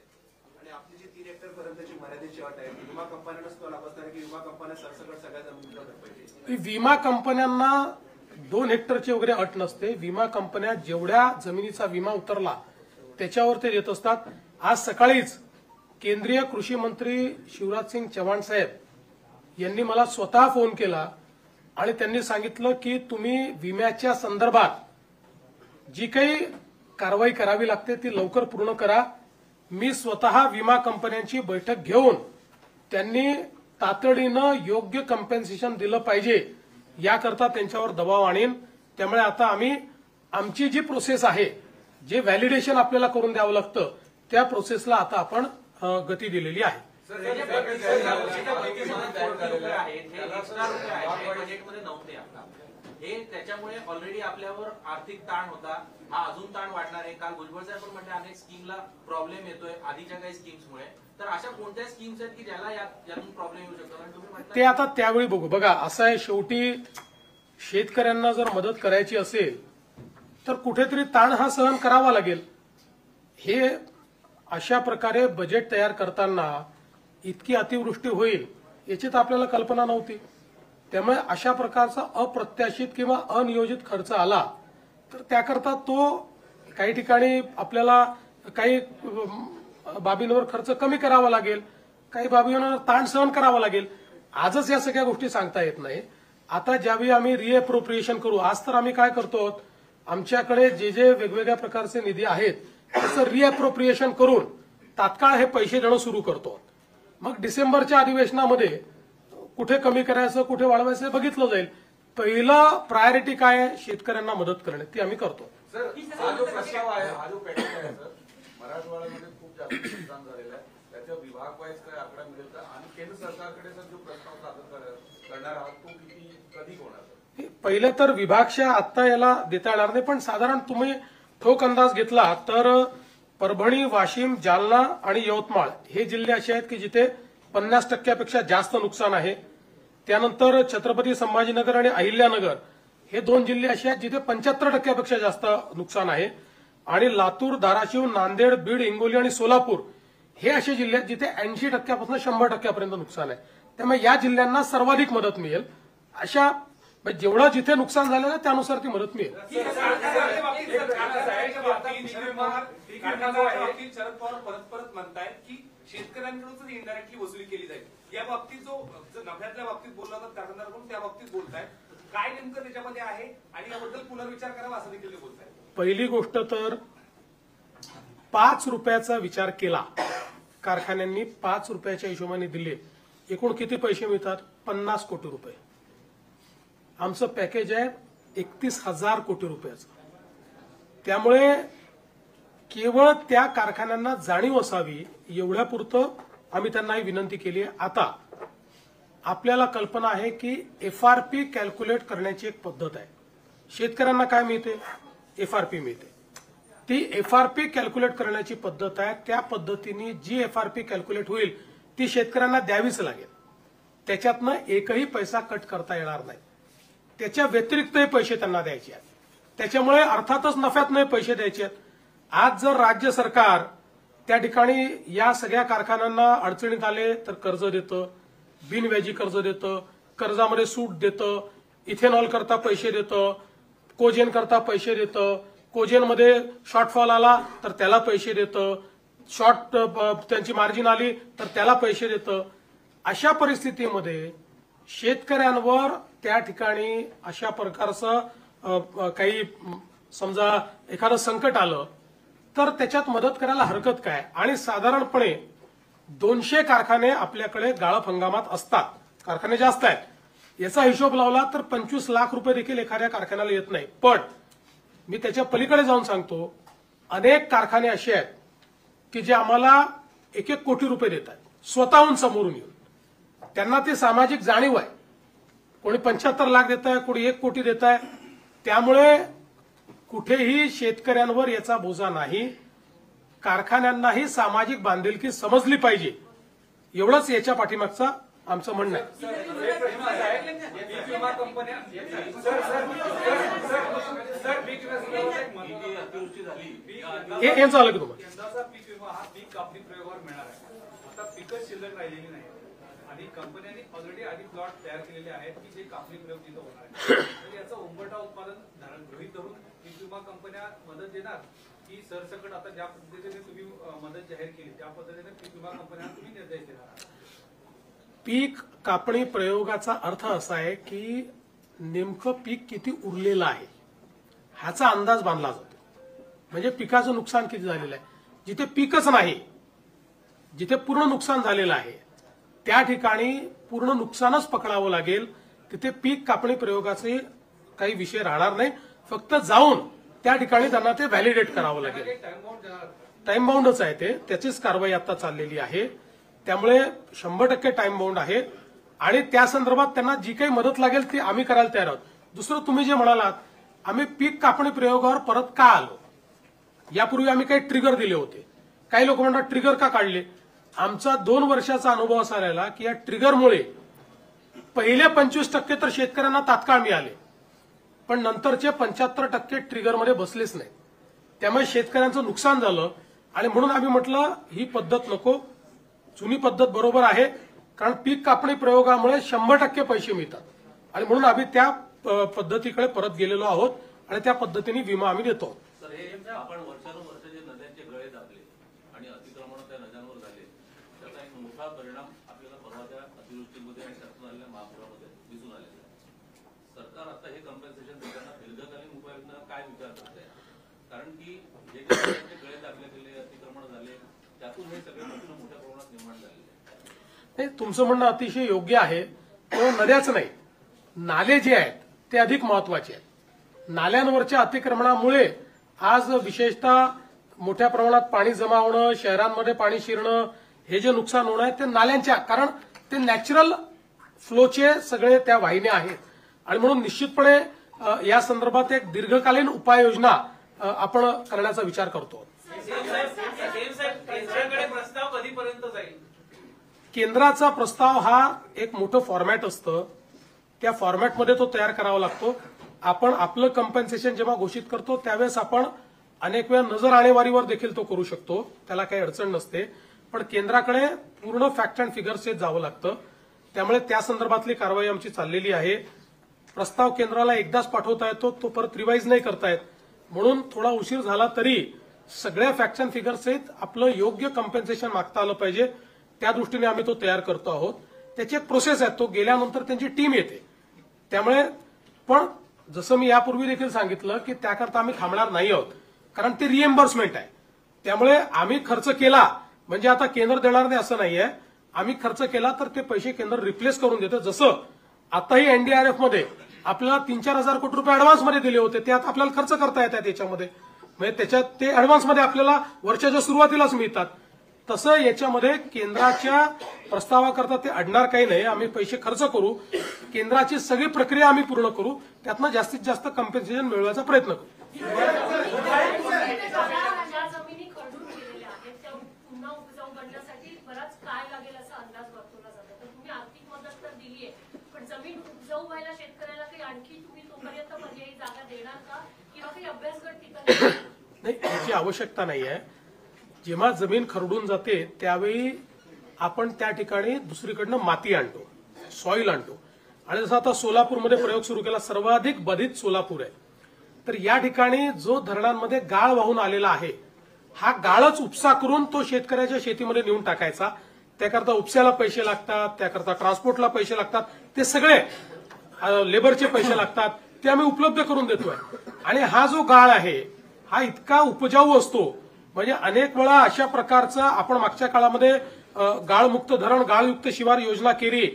आणि आपली जी 3 हेक्टर पर्यंतची मर्यादेची अट आहे विमा कंपन्यांनाच तो लाभ असणार की विमा कंपन्या सरसकट सगळ्या जमिनीला पाहिजे. विमा कंपन्यांना 2 हेक्टरची वगैरे अट नसते. विमा कंपन्या जेवढ्या जमिनीचा विमा उतरला त्याच्यावर ते देत असतात. आज सकाळीच केंद्रीय कृषी मंत्री शिवराज सिंग चौहान साहेब यांनी मला स्वतः फोन केला आणि त्यांनी सांगितलं की तुम्ही विम्याच्या संदर्भात जी काही कारवाई करावी लागते ती लवकर पूर्ण करा. मी स्वतः विमा कंपन्यांची बैठक घेऊन त्यांनी तातडीनं योग्य कॉम्पेन्सेशन दिलं पाहिजे याकरता त्यांच्यावर दबाव आणीन. त्यामुळे आता आम्ही आमची जी प्रोसेस आहे, जे व्हॅलिडेशन आपल्याला करून द्यावं लागतं, त्या प्रोसेसला आता आपण गती दिलेली आहे. हे त्याच्यामुळे ऑलरेडी आपल्यावर आर्थिक ताण होता, हा अजून ताण वाढणार आहे. काल भुजबळ साहेब पण म्हटले अनेक स्कीमला प्रॉब्लेम येतोय आधीच्या काही स्कीम्समुळे. तर अशा कोणत्या स्कीम्स आहेत की ज्याला यातून प्रॉब्लेम येऊ शकतो? ते आता त्यावेळी बघू. बघा असं आहे, शेवटी शेतकऱ्यांना जर मदत करायची असेल तर कुठेतरी ताण हा सहन करावा लागेल. हे अशा प्रकारे बजेट तयार करताना इतकी अतिवृष्टी होईल याची तर आपल्याला कल्पना नव्हती. त्यामुळे अशा प्रकारचा अप्रत्याशित किंवा अनियोजित खर्च आला तर त्याकरता तो काही ठिकाणी आपल्याला काही बाबींवर खर्च कमी करावा लागेल, काही बाबींवर ताण सहन करावा लागेल. आजच या सगळ्या गोष्टी सांगता येत नाही. आता ज्यावेळी आम्ही रिएप्रोप्रिएशन करू, आज तर आम्ही काय करतो, आमच्याकडे जे जे वेगवेगळ्या प्रकारचे निधी आहेत त्याचं रिएप्रोप्रिएशन करून तात्काळ हे पैसे देणं सुरू करतो. मग डिसेंबरच्या अधिवेशनामध्ये कुठे कमी करायचं कुठे वाढवायचं बघितलं जाईल. पहिलं प्रायोरिटी काय आहे, शेतकऱ्यांना मदत करणे, ती आम्ही करतो. सर, हा जो प्रस्ताव आहे, हा जो पॅकेज आहे सर, मराठवाड्यामध्ये खूप जास्त नुकसान झालेलं आहे. त्याच्या विभाग वाईज काय आकडा मिळेल का? आणि केंद्र सरकारकडे सर जो प्रस्ताव सादर करणार आहात तो किती कधी होणार? पहिलं तर विभागच्या आत्ता याला देता येणार नाही, पण साधारण तुम्ही ठोक अंदाज घेतला तर परभणी, वाशिम, जालना आणि यवतमाळ हे जिल्हे असे आहेत की जिथे 50% जास्त नुकसान आहे. त्यानंतर छत्रपती संभाजीनगर आणि अहिल्यानगर हे 2 जिल्हे असे आहेत जिथे 75% जास्त नुकसान आहे. आणि लातूर, धाराशिव, नांदेड, बीड, हिंगोली आणि सोलापूर हे असे जिल्हे आहेत जिथे 80% पासून 100% नुकसान आहे. त्यामुळे या जिल्ह्यांना सर्वाधिक मदत मिळेल. जेवढं जिथे नुकसान झालेलं त्यानुसार ती मदत मिळेल. शरद पवार परत म्हणतायत की शेतकऱ्यांकडूनच इनडायरेक्टली वसुली केली जाईल. या बाबतीत जो नफ्यातल्या बाबतीत बोलला तर कारखानदाराकडून त्या बाबतीत बोलतायत. काय नेमकं त्याच्यामध्ये आहे आणि याबद्दल पुनर्विचार करावा असं देखील ते बोलतायत. पहिली गोष्ट तर 5 रुपयाचा विचार केला, कारखान्यांनी 5 रुपयाच्या हिशोबाने दिले, एकूण किती पैसे मिळतात? 50 कोटी रुपये. आमचं पॅकेज आहे 31,000 कोटी रुपयाचं. त्यामुळे केवळ त्या कारखान्यांना जाणीव असावी एवढ्यापुरतं आम्ही त्यांना ही विनंती केली आहे. आता आपल्याला कल्पना आहे की FRP कॅल्क्युलेट करण्याची एक पद्धत आहे. शेतकऱ्यांना काय मिळते? FRP मिळते. ती FRP कॅल्क्युलेट करण्याची पद्धत आहे. त्या पद्धतीने जी FRP कॅल्क्युलेट होईल ती शेतकऱ्यांना द्यावीच लागेल. त्याच्यातनं एकही पैसा कट करता येणार नाही. त्याच्या व्यतिरिक्तही पैसे त्यांना द्यायचे आहेत. त्याच्यामुळे अर्थातच नफ्यात नाही पैसे द्यायचे आहेत. आज जर राज्य सरकार त्या ठिकाणी या सगळ्या कारखान्यांना अडचणीत आले तर कर्ज देतं, बिनव्याजी कर्ज देतं, कर्जामध्ये सूट देतं, इथेनॉल करता पैसे देतं, कोजेन करता पैसे देतं, कोजेनमध्ये शॉर्टफॉल आला तर त्याला पैसे देतं, त्यांची मार्जिन आली तर त्याला पैसे देतं. अशा परिस्थितीमध्ये शेतकऱ्यांवर त्या ठिकाणी अशा प्रकारचं काही समजा एखादं संकट आलं तर त्याच्यात मदत करायला हरकत काय? आणि साधारणपणे 200 कारखाने आपल्याकडे गाळप हंगामात असतात. कारखाने जास्त आहेत. याचा हिशोब लावला तर 25 लाख रुपये देखील एखाद्या कारखान्याला येत नाही. पण मी त्याच्या पलीकडे जाऊन सांगतो, अनेक कारखाने असे आहेत की जे आम्हाला 1-1 कोटी रुपये देत आहेत स्वतःहून समोरून येऊन. त्यांना ती सामाजिक जाणीव आहे. कोणी 75 लाख देत आहे, कोणी 1 कोटी देत आहे. त्यामुळे कुठेही शेतकऱ्यांवर याचा बोजा नाही. कारखान्यांनाही सामाजिक बांधिलकी समजली पाहिजे, एवढंच याच्या पाठीमागचं आमचं म्हणणं आहे. हे झालं की तुम्हाला यंदाचा पीक विमा हा पीक कापणी प्रयोगावर मिळणार आहे. आता पिकच शिल्लक राहिलेली नाही आणि कंपन्यांनी ऑलरेडी आधी प्लॉट तयार केलेले आहेत की जे कापणी प्रयोग तिथं होणार आहे. तर याचं उंबरठा उत्पादन गृहीत धरून पीक विमा कंपन्या मदत देणार की सरसकट आता ज्या पद्धतीने तुम्ही मदत जाहीर केली त्या पद्धतीने पीक विमा कंपन्यांना तुम्ही निर्देश देणार? पीक कापणी प्रयोगाचा अर्थ असा आहे की नेमकं पीक किती उरलेलं आहे ह्याचा अंदाज बांधला जातो. म्हणजे पिकाचं नुकसान किती झालेलं आहे. जिथे पीकच नाही, जिथे पूर्ण नुकसान झालेलं आहे त्या ठिकाणी पूर्ण नुकसानच पकडावं लागेल. तिथे पीक कापणी प्रयोगाचे काही विषय राहणार नाही. फक्त जाऊन त्या ठिकाणी त्यांना ते व्हॅलिडेट करावं लागेल. टाइम बाउंडच आहे ते, त्याचीच कारवाई आता चाललेली आहे. त्यामुळे 100% टाइम बाउंड आहे आणि त्या संदर्भात त्यांना जी काही मदत लागेल ती आम्ही करायला तयार आहोत. दुसरं तुम्ही जे म्हणालात, आम्ही पीक कापणी प्रयोगावर परत का आलो? यापूर्वी आम्ही काही ट्रिगर दिले होते. काही लोक म्हणतात ट्रिगर का काढले? आमचा 2 वर्षाचा अनुभव असा राहिला की या ट्रिगरमुळे पहिले 25% तर शेतकऱ्यांना तात्काळ मिळाले, पण नंतरचे 75% ट्रिगरमध्ये बसलेच नाही. त्यामुळे शेतकऱ्यांचं नुकसान झालं आणि म्हणून आम्ही म्हटलं ही पद्धत नको, जुनी पद्धत बरोबर आहे. कारण पीक कापणी प्रयोगामुळे 100% पैसे मिळतात आणि म्हणून आम्ही त्या पद्धतीकडे परत गेलेलो आहोत आणि त्या पद्धतीने विमा आम्ही देतो. आपण वर्षानुवर्ष जे नद्यांचे गळे दाबले आणि अतिक्रमण त्या नद्यांवर झाले त्याचा एक मोठा परिणाम आपल्याला परवाच्या अतिवृष्टीमध्ये आणि त्यातून आलेल्या महापुरामध्ये दिसून आलेला आहे. सरकार आता हे कम्पेन्सेशन देताना दीर्घकालीन उपाययोजना काय विचार करत आहे? कारण की जे नद्यांचे गळे दाबले गेले, अतिक्रमण झाले, त्यातून हे सगळे प्रश्न मोठ्या प्रमाणात निर्माण झालेले आहेत. तुमचं म्हणणं अतिशय योग्य आहे. पण नद्याच नाही, नाले जे आहेत ते अधिक महत्वाचे आहेत. नाल्यांवरच्या अतिक्रमणामुळे आज विशेषतः मोठ्या प्रमाणात पाणी जमा होणं, शहरांमध्ये पाणी शिरणं, हे जे नुकसान होणं आहे ते नाल्यांच्या, कारण ते नॅचरल फ्लोचे सगळे त्या वाहिन्या आहेत आणि म्हणून निश्चितपणे या संदर्भात एक दीर्घकालीन उपाययोजना आपण करण्याचा विचार करतो. प्रस्ताव कधीपर्यंत जाईल? केंद्राचा प्रस्ताव हा एक मोठं फॉर्मॅट असतं. त्या फॉर्मॅटमध्ये तो तयार करावा लागतो. आपण आपलं कम्पेन्सेशन जेव्हा घोषित करतो त्यावेळेस आपण अनेक वेळा नजर आणेवारीवर देखील तो करू शकतो, त्याला काही अडचण नसते. पण केंद्राकडे पूर्ण फॅक्ट अँड फिगर्सचे जावं लागतं. त्यामुळे त्या संदर्भातली कारवाई आमची चाललेली आहे. प्रस्ताव केंद्राला एकदाच पाठवता येतो, तो परत रिवाईज नाही करता येत. म्हणून थोडा उशीर झाला तरी सगळ्या फॅक्ट्स अँड फिगर्स सहित आपलं योग्य कॉम्पेन्सेशन मागता आलं पाहिजे, त्या दृष्टीने आम्ही तो तयार करतो आहोत. त्याची एक प्रोसेस आहे, तो गेल्यानंतर त्यांची टीम येते. त्यामुळे पण जसं मी यापूर्वी देखील सांगितलं की त्याकरता आम्ही थांबणार नाही आहोत, कारण ते रिएम्बर्समेंट आहे. त्यामुळे आम्ही खर्च केला म्हणजे आता केंद्र देणार नाही असं नाहीये. आम्ही खर्च केला तर ते पैसे केंद्र रिप्लेस करून देतं. जसं आताही एनडीआरएफ मध्ये आपल्याला 3-4 हजार कोटी रुपये ऍडव्हान्समध्ये दिले होते, ते आता आपल्याला खर्च करता येतात त्याच्यामध्ये. म्हणजे त्याच्यात ते ऍडव्हान्समध्ये आपल्याला वर्षाच्या सुरुवातीलाच मिळतात. तसं याच्यामध्ये केंद्राच्या प्रस्तावाकरता ते अडणार काही नाही. आम्ही पैसे खर्च करू, केंद्राची सगळी प्रक्रिया आम्ही पूर्ण करू, त्यातनं जास्तीत जास्त कॉम्पेन्सेशन मिळवायचा प्रयत्न करू. जमिनी खरडून गेलेल्या आहेत, त्या पुन्हा उपजाऊ बनण्यासाठी बराच काळ लागेल असा अंदाज वर्तवला जातो. तर तुम्ही आर्थिक मदत तर दिली आहे, पण जमीन उपजाऊ व्हायला शेतकऱ्याला काही आणखी तुम्ही तोपर्यंत पर्यायी जागा देणार का, किंवा काही अभ्यासगट ठिकाणी? नाही, याची आवश्यकता नाही आहे. जेव्हा जमीन खरडून जाते त्यावेळी आपण त्या ठिकाणी दुसरीकडनं माती आणतो, सॉइल आणतो. आणि जसं आता सोलापूरमध्ये प्रयोग सुरू केला, सर्वाधिक बाधित सोलापूर आहे. तर या ठिकाणी जो धरणांमध्ये गाळ वाहून आलेला आहे, हा गाळच उपसा करून तो शेतकऱ्याच्या शेतीमध्ये नेऊन टाकायचा. त्याकरता उपस्याला पैसे लागतात, त्याकरता ट्रान्सपोर्टला पैसे लागतात, ते सगळे लेबरचे पैसे लागतात, ते आम्ही उपलब्ध करून देतोय. आणि हा जो गाळ आहे हा इतका उपजाऊ असतो, म्हणजे अनेक वेळा अशा प्रकारचा आपण मागच्या काळामध्ये गाळमुक्त धरण, गाळयुक्त शिवार योजना केली.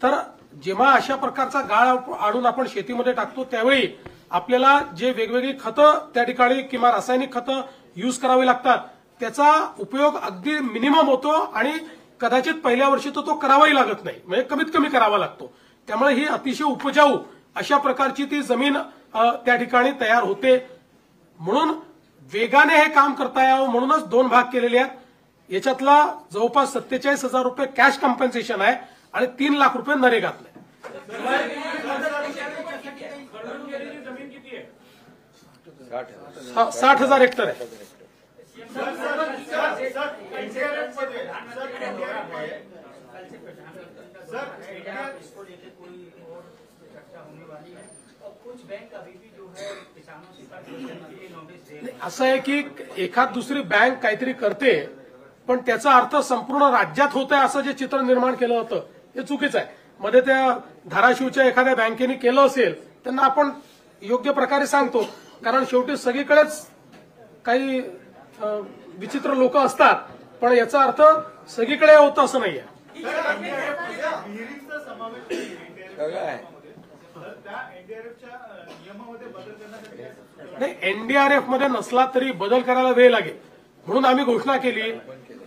तर जेव्हा अशा प्रकारचा गाळ आणून आपण शेतीमध्ये टाकतो त्यावेळी आपल्याला जे वेगवेगळी खतं त्या ठिकाणी किंवा रासायनिक खतं यूज करावी लागतात, त्याचा उपयोग अगदी मिनिमम होतो आणि कदाचित पहिल्या वर्षी तो करावाही लागत नाही, म्हणजे कमीत कमी करावा लागतो. त्यामुळे ही अतिशय उपजाऊ अशा प्रकारची ती जमीन त्या ठिकाणी तयार होते. म्हणून वेगाने हे काम करता यावं म्हणूनच 2 भाग केलेले आहेत. याच्यातला जवळपास 47,000 रुपये कॅश कॉम्पेन्सेशन आहे आणि 3 लाख रुपये नरेगातले. 60,000 हेक्टर आहे. असं आहे की एखाद दुसरी बँक काहीतरी करते, पण त्याचा अर्थ संपूर्ण राज्यात होत आहे असं जे चित्र निर्माण केलं होतं हे चुकीचं आहे. मध्ये त्या धाराशिवच्या एखाद्या बँकेने केलं असेल त्यांना आपण योग्य प्रकारे सांगतो, कारण शेवटी सगळीकडेच काही विचित्र लोक असतात, पण याचा अर्थ सगळीकडे होतं असं नाहीये. नाही, एनडीआरएफ मध्ये नसला तरी बदल करायला वेळ लागेल, म्हणून आम्ही घोषणा केली.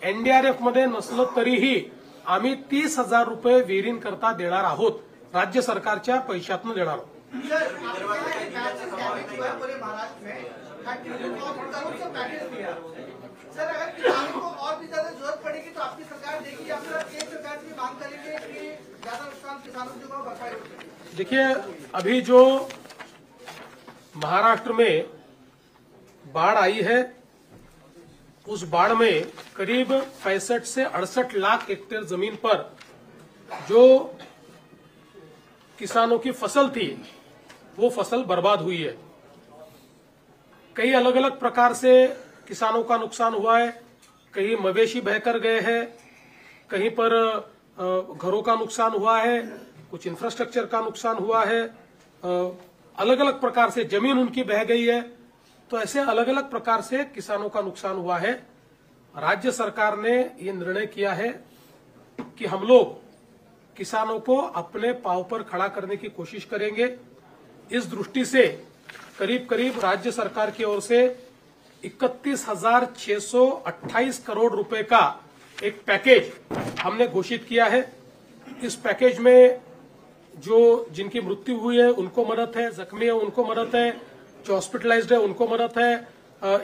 एनडीआरएफ मध्ये नसलं तरीही आम्ही 30,000 रुपये विहिरीं करता देणार आहोत, राज्य सरकारच्या पैशातून देणार आहोत. सर, अगर किसानों को और भी ज्यादा जरूरत पड़ेगी तो आपकी सरकार देगी या फिर एक सरकार की मांग करेंगे कि ज्यादा नुकसान किसानों को भरपाई हो? देखिए, अभी जो महाराष्ट्र में बाढ़ आई है, उस बाढ़ में करीब 65 से 68 लाख हेक्टेयर जमीन पर जो किसानों की फसल थी वो फसल बर्बाद हुई है. कई अलग अलग प्रकार से किसानों का नुकसान हुआ है. कहीं मवेशी बहकर गए हैं, कहीं पर घरों का नुकसान हुआ है, कुछ इंफ्रास्ट्रक्चर का नुकसान हुआ है, अलग अलग प्रकार से जमीन उनकी बह गई है. तो ऐसे अलग अलग प्रकार से किसानों का नुकसान हुआ है. राज्य सरकार ने ये निर्णय किया है कि हम लोग किसानों को अपने पांव पर खड़ा करने की कोशिश करेंगे. इस दृष्टि से करीब करीब राज्य सरकार की ओर से 31,628 करोड़ रुपए का एक पैकेज हमने घोषित किया है. इस पैकेज में जो जिनकी मृत्यु हुई है उनको मदद है, जख्मी है उनको मदद है, जो हॉस्पिटलाइज्ड है उनको मदद है.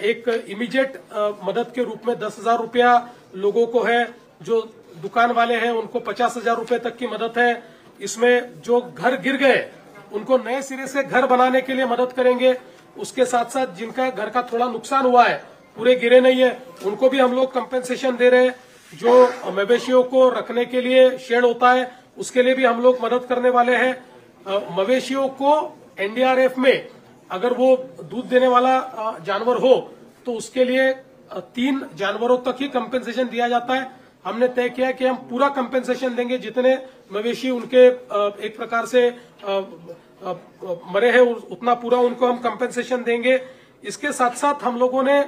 एक इमीडिएट मदद के रूप में 10,000 रुपया लोगों को है. जो दुकान वाले हैं उनको 50,000 रुपए तक की मदद है. इसमें जो घर गिर गए उनको नए सिरे से घर बनाने के लिए मदद करेंगे. उसके साथ साथ जिनका घर का थोड़ा नुकसान हुआ है, पूरे गिरे नहीं है, उनको भी हम लोग कंपेंसेशन दे रहे हैं. जो मवेशियों को रखने के लिए शेड होता है उसके लिए भी हम लोग मदद करने वाले हैं. मवेशियों को एनडीआरएफ में अगर वो दूध देने वाला जानवर हो तो उसके लिए 3 जानवरों तक ही कंपेंसेशन दिया जाता है। हमने तय किया कि हम पूरा कंपेंसेशन देंगे, जितने मवेशी उनके एक प्रकार से मरे हैं उतना पूरा उनको हम कंपेंसेशन देंगे। इसके साथ साथ हम लोगों ने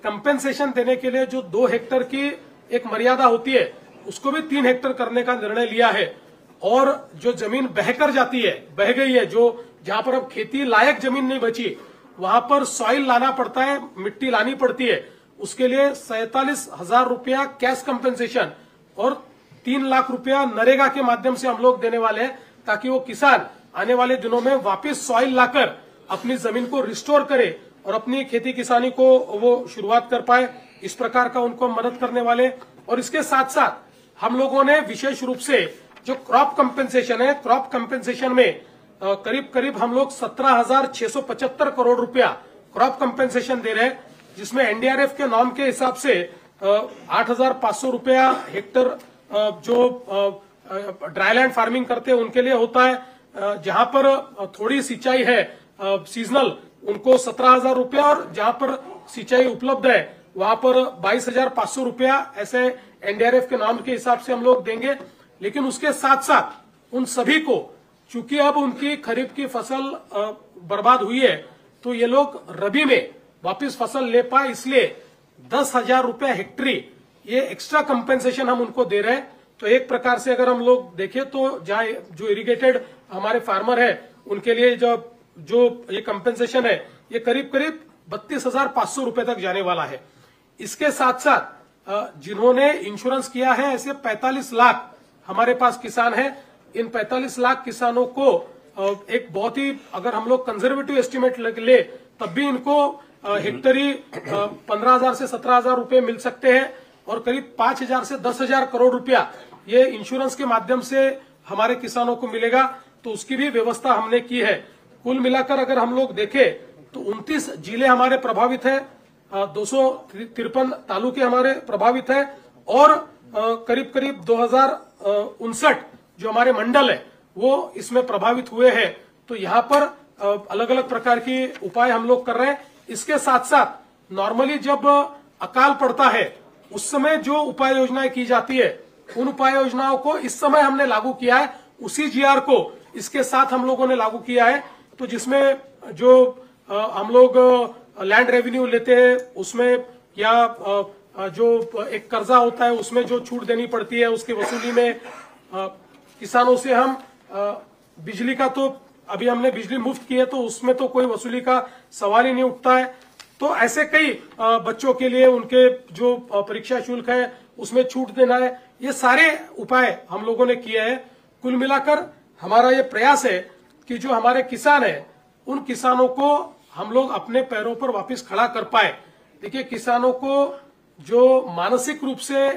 कंपेंसेशन देने के लिए जो 2 हेक्टेयर की एक मर्यादा होती है उसको भी 3 हेक्टेयर करने का निर्णय लिया है। और जो जमीन बहकर जाती है, बह गई है, जो जहां पर अब खेती लायक जमीन नहीं बची, वहां पर सॉइल लाना पड़ता है, मिट्टी लानी पड़ती है, उसके लिए 47,000 रुपया कैश कंपेंसेशन और 3 लाख रुपया नरेगा के माध्यम से हम लोग देने वाले हैं, ताकि वो किसान आने वाले दिनों में वापस सॉइल लाकर अपनी जमीन को रिस्टोर करे और अपनी खेती किसानी को वो शुरुआत कर पाए। इस प्रकार का उनको मदद करने वाले। और इसके साथ साथ हम लोगों ने विशेष रूप से जो क्रॉप कंपेंसेशन है, क्रॉप कंपेंसेशन में करीब हम लोग 17,675 करोड़ रुपया क्रॉप कंपेंसेशन दे रहे हैं, जिसमें एनडीआरएफ के नॉर्म के हिसाब से 8,500 रुपया हेक्टर जो ड्राईलैंड फार्मिंग करते हैं उनके लिए होता है। जहां पर थोड़ी सिंचाई है सीजनल, उनको 17,000 रुपया, और जहां पर सिंचाई उपलब्ध है वहां पर 22,500 रुपया ऐसे एनडीआरएफ के नॉर्म के हिसाब से हम लोग देंगे। लेकिन उसके साथ साथ उन सभी को, चूंकि अब उनकी खरीफ की फसल बर्बाद हुई है, तो ये लोग रबी में वापस फसल ले पाए, इसलिए 10,000 रुपया हेक्टरी ये एक्स्ट्रा कंपेंसेशन हम उनको दे रहे हैं। तो एक प्रकार से अगर हम लोग देखें तो जहां जो इरिगेटेड हमारे फार्मर है उनके लिए जो ये कंपेंसेशन है ये करीब 32,500 रुपए तक जाने वाला है। इसके साथ साथ जिन्होंने इंश्योरेंस किया है, ऐसे 45 लाख हमारे पास किसान हैं। इन 45 लाख किसानों को एक बहुत ही, अगर हम लोग कंजर्वेटिव एस्टिमेट ले तब भी इनको हेक्टरी 15,000 से 17,000 रुपए मिल सकते हैं, और करीब 5,000 से 10,000 करोड़ रुपया ये इंश्योरेंस के माध्यम से हमारे किसानों को मिलेगा। तो उसकी भी व्यवस्था हमने की है। कुल मिलाकर अगर हम लोग देखें तो 29 जिले हमारे प्रभावित है, 253 तालुके हमारे प्रभावित है, और करीब 2059 जो हमारे मंडल है वो इसमें प्रभावित हुए हैं। तो यहाँ पर अलग अलग प्रकार की उपाय हम लोग कर रहे हैं। इसके साथ साथ नॉर्मली जब अकाल पड़ता है उस समय जो उपाय योजनाएं की जाती है, उन उपाय योजनाओं को इस समय हमने लागू किया है, उसी जीआर को इसके साथ हम लोगों ने लागू किया है। तो जिसमें जो हम लोग लैंड रेवेन्यू लेते हैं उसमें, या जो एक कर्जा होता है उसमें जो छूट देनी पड़ती है उसकी वसूली में, किसानों से हम बिजली का, तो अभी हमने बिजली मुफ्त की है तो उसमें तो कोई वसूली का सवाल ही नहीं उठता है। तो ऐसे कई बच्चों के लिए उनके जो परीक्षा शुल्क है उसमें छूट देना है, ये सारे उपाय हम लोगों ने किए हैं। कुल मिलाकर हमारा ये प्रयास है कि जो हमारे किसान हैं उन किसानों को हम लोग अपने पैरों पर वापस खड़ा कर पाए। देखिए, किसानों को जो मानसिक रूप से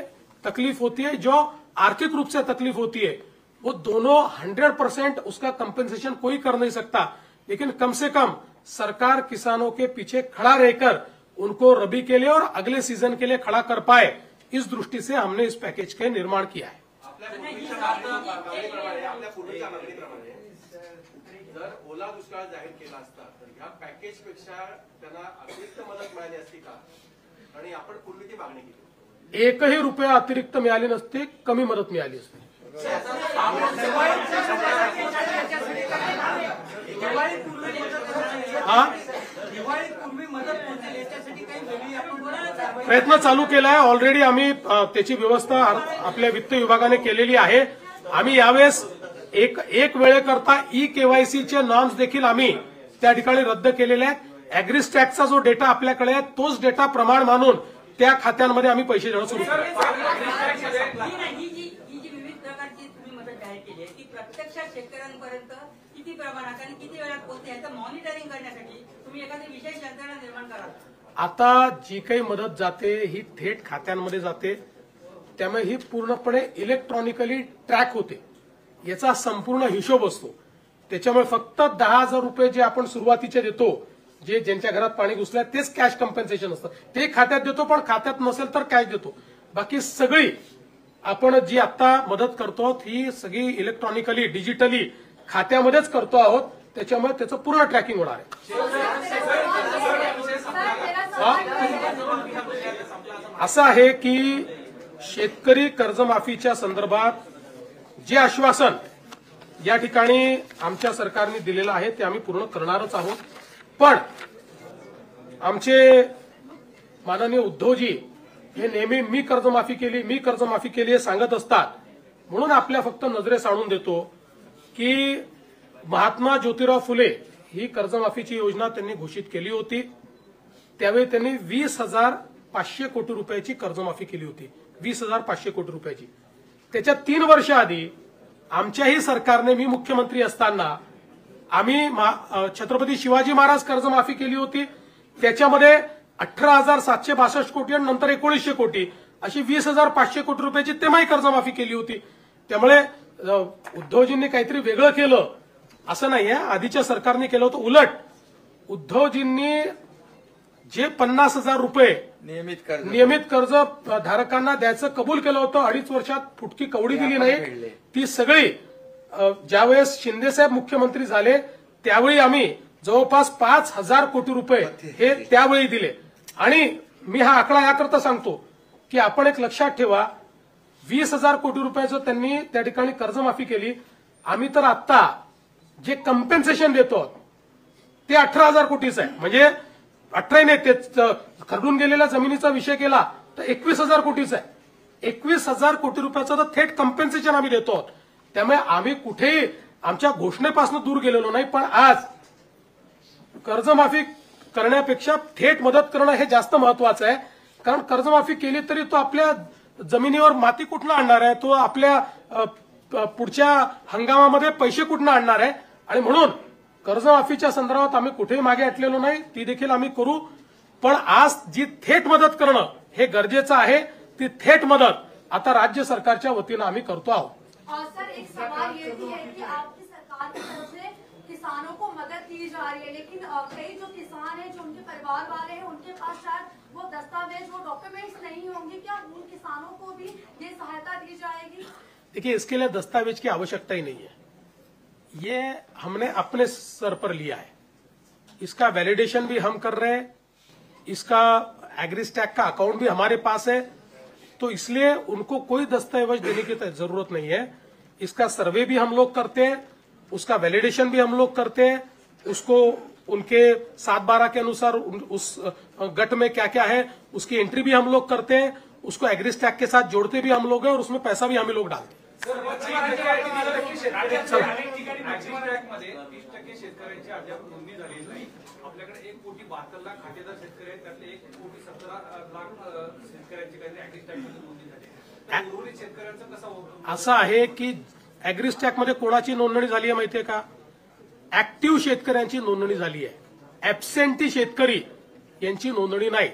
तकलीफ होती है, जो आर्थिक रूप से तकलीफ होती है, वो दोनों 100% उसका कंपेंसेशन कोई कर नहीं सकता, लेकिन कम से कम सरकार किसानों के पीछे खड़ा रहकर उनको रबी के लिए और अगले सीजन के लिए खड़ा कर पाए, इस दृष्टि से हमने इस पैकेज का निर्माण किया है। जर ओला दुष्काळ जाहीर केला असता तर ह्या पॅकेजपेक्षा त्यांना अतिरिक्त मदत मिळाली असती का? आणि आपण पूर्वी ती मागणी केली, 1ही रुपया अतिरिक्त मिळाली नसते, कमी मदत मिळाली असते। प्रयत्न चालू केला आहे, ऑलरेडी आम्ही त्याची व्यवस्था आपल्या वित्त विभागाने केलेली आहे। आम्ही यावेळेस एक वेळेकरता केवायसीचे नॉर्म्स देखील आम्ही त्या ठिकाणी रद्द केलेले आहेत। ऍग्रिस्टॅकचा जो डेटा आपल्याकडे आहे तोच डेटा प्रमाण मानून त्या खात्यांमध्ये आम्ही पैसे देणं सुरू केलं। प्रत्यक्षात शेतकऱ्यांपर्यंत किती प्रमाणात आणि किती वेळात पोहोचते याचं मॉनिटरिंग करण्यासाठी तुम्ही एखादी विशेष यंत्रणा निर्माण करा। आता जी काही मदत जाते ही थेट खात्यांमध्ये जाते, त्यामुळे ही पूर्णपणे इलेक्ट्रॉनिकली ट्रॅक होते, याचा संपूर्ण हिशोब असतो। त्याच्यामुळे फक्त 10,000 रुपये जे आपण सुरुवातीचे देतो, जे ज्यांच्या घरात पाणी घुसलंय तेच कॅश कंपेन्सेशन असतं, ते खात्यात देतो, पण खात्यात नसेल तर कॅश देतो। बाकी सगळी आपण जी आता मदत करतो ही सगळी इलेक्ट्रॉनिकली डिजिटली खात्यामध्येच करतो आहोत। त्याच्यामुळे त्याचं पूर्ण ट्रॅकिंग होणार आहे. असं आहे की शेतकरी कर्जमाफीच्या संदर्भात जे आश्वासन या ठिकाणी आमच्या सरकारने दिलेलं आहे ते आम्ही पूर्ण करणारच आहोत. पण आमचे माननीय उद्धवजी हे नेहमी मी कर्जमाफी केली हे सांगत असतात. म्हणून आपल्या फक्त नजरेस आणून देतो की महात्मा ज्योतिराव फुले ही कर्जमाफीची योजना त्यांनी घोषित केली होती. त्यावेळी त्यांनी 20,500 कोटी रुपयाची कर्जमाफी केली होती. 20,500 कोटी रुपयाची. त्याच्या 3 वर्ष आधी आमच्याही सरकारने, मी मुख्यमंत्री असताना आम्ही छत्रपती शिवाजी महाराज कर्जमाफी केली होती. त्याच्यामध्ये 18,762 कोटी आणि नंतर 1900 कोटी अशी 20,500 कोटी रुपयाची तेव्हाही कर्जमाफी केली होती. त्यामुळे उद्धवजींनी काहीतरी वेगळं केलं असं नाहीये. आधीच्या सरकारने केलं होतं. उलट उद्धवजींनी जे 50,000 रुपये नियमित कर्ज धारकांना द्यायचं कबूल केलं होतं, 2.5 वर्षात फुटकी कवडी दिली नाही. ती सगळी ज्यावेळेस शिंदेसाहेब मुख्यमंत्री झाले त्यावेळी आम्ही जवळपास 5,000 कोटी रुपये हे त्यावेळी दिले. आणि मी हा आकडा याकरता सांगतो की आपण एक लक्षात ठेवा, 20,000 कोटी रुपयाचं त्यांनी त्या ठिकाणी कर्जमाफी केली. आम्ही तर आता जे कम्पेन्सेशन देतो ते 18,000 कोटीच आहे. म्हणजे 18 नाही, ते खरडून गेलेल्या जमिनीचा विषय केला तर 21,000 कोटीच आहे. 21,000 कोटी रुपयाचं तर थेट कम्पेन्सेशन आम्ही देतो. त्यामुळे आम्ही कुठेही आमच्या घोषणेपासून दूर गेलेलो नाही. पण आज कर्जमाफी करण्यापेक्षा थेट मदत करणं हे जास्त महत्वाचं आहे. कारण कर्जमाफी केली तरी तो आपल्या जमिनीवर माती कुठनं आणणार आहे, तो आपल्या पुढच्या हंगामामध्ये पैसे कुठनं आणणार आहे. आणि म्हणून कर्जमाफीच्या संदर्भात आम्ही कुठेही मागे हटलेलो नाही, ती देखील आम्ही करू. पण आज जी थेट मदत करणं हे गरजेचं आहे, ती थेट मदत आता राज्य सरकारच्या वतीनं आम्ही करतो आहोत. सर, एक सवाल ये भी है कि आपकी सरकार की तरफ से किसानों को मदद दी जा रही है, लेकिन कई जो किसान हैं, जो उनके परिवार वाले हैं, उनके पास शायद वो दस्तावेज, वो डॉक्यूमेंट्स नहीं होंगे. क्या उन किसानों को भी ये सहायता दी जाएगी? देखिए, इसके लिए दस्तावेज की आवश्यकता ही नहीं है. ये हमने अपने सर पर लिया है. इसका वैलिडेशन भी हम कर रहे हैं. इसका एग्रीस्टैक का अकाउंट भी हमारे पास है. तो इसलिए उनको कोई दस्तावेज देने की जरूरत नहीं है. इसका सर्वे भी हम लोग करते हैं, उसका वैलिडेशन भी हम लोग करते हैं, उसको उनके 7/12 के अनुसार उस गट में क्या क्या है उसकी एंट्री भी हम लोग करते हैं, उसको एग्रीस्टैक के साथ जोड़ते भी हम लोग हैं और उसमें पैसा भी हम लोग डालते हैं. शेतकऱ्यांची अद्याप नोंदणी झालेली नाही. आपल्याकडे 1,72,00,000 खातेदार शेतकरी आहेत, त्यातले 1,17,00,000 शेतकऱ्यांची काही ऍग्रीस्टॅकमध्ये नोंदणी झाली आहे. उर्वरित शेतकऱ्यांचं कसं होतं? असं आहे की ऍग्रीस्टॅकमध्ये कोणाची नोंदणी झाली आहे माहितीये का? ऍक्टिव्ह शेतकऱ्यांची नोंदणी झाली आहे. ऍबसेंटी शेतकरी यांची नोंदणी नाही.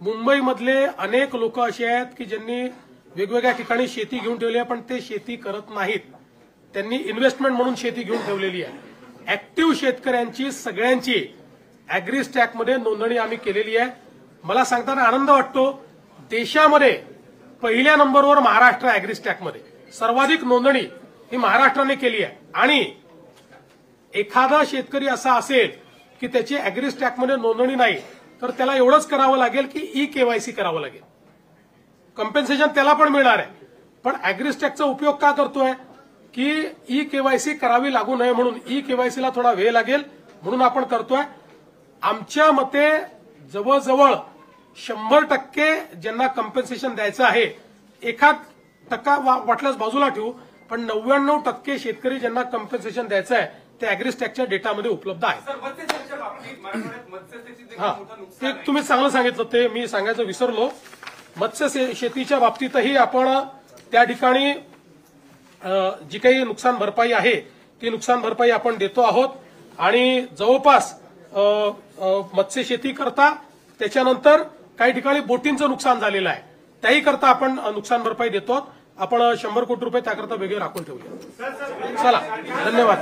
मुंबईमधले अनेक लोक असे आहेत की ज्यांनी वेगवेगळ्या ठिकाणी शेती घेऊन ठेवली आहे, पण ते शेती करत नाहीत. त्यांनी इन्व्हेस्टमेंट म्हणून शेती घेऊन ठेवलेली आहे. ऍक्टिव्ह शेतकऱ्यांची सगळ्यांची ऍग्रीस्टॅकमध्ये नोंदणी आम्ही केलेली आहे. मला सांगताना आनंद वाटतो, देशामध्ये पहिल्या नंबरवर महाराष्ट्र ऍग्रीस्टॅकमध्ये. सर्वाधिक नोंदणी ही महाराष्ट्राने केली आहे. आणि एखादा शेतकरी असा असेल की त्याची ऍग्रीस्टॅकमध्ये नोंदणी नाही, तर त्याला एवढंच करावं लागेल की ई-केवायसी करावं लागेल. कम्पेन्सेशन त्याला पण मिळणार आहे. पण ऍग्रीस्टॅकचा उपयोग का करतोय की ई-केवायसी करावी लागू नये म्हणून. ई-केवायसीला थोडा वेळ लागेल म्हणून आपण करतोय. आमच्या मते जवळजवळ 100% ज्यांना कम्पेन्सेशन द्यायचं आहे, 1% वाटल्यास बाजूला ठेवू, पण 99% शेतकरी ज्यांना कम्पेन्सेशन द्यायचं आहे ते ऍग्रीस्टॅकच्या डेटामध्ये उपलब्ध आहे. हा, ते तुम्ही चांगलं सांगितलं, ते मी सांगायचं विसरलो. मत्स्य शेतीच्या बाबतीतही आपण त्या ठिकाणी जी काही नुकसान भरपाई आहे ती नुकसान भरपाई आपण देतो आहोत. आणि जवळपास मत्स्य शेती करता, त्याच्यानंतर काही ठिकाणी बोटींचं नुकसान झालेलं आहे, त्याही करता आपण नुकसान भरपाई देतो. आपण 100 कोटी रुपये त्याकरता वेगळे राखून ठेवले. चला, धन्यवाद.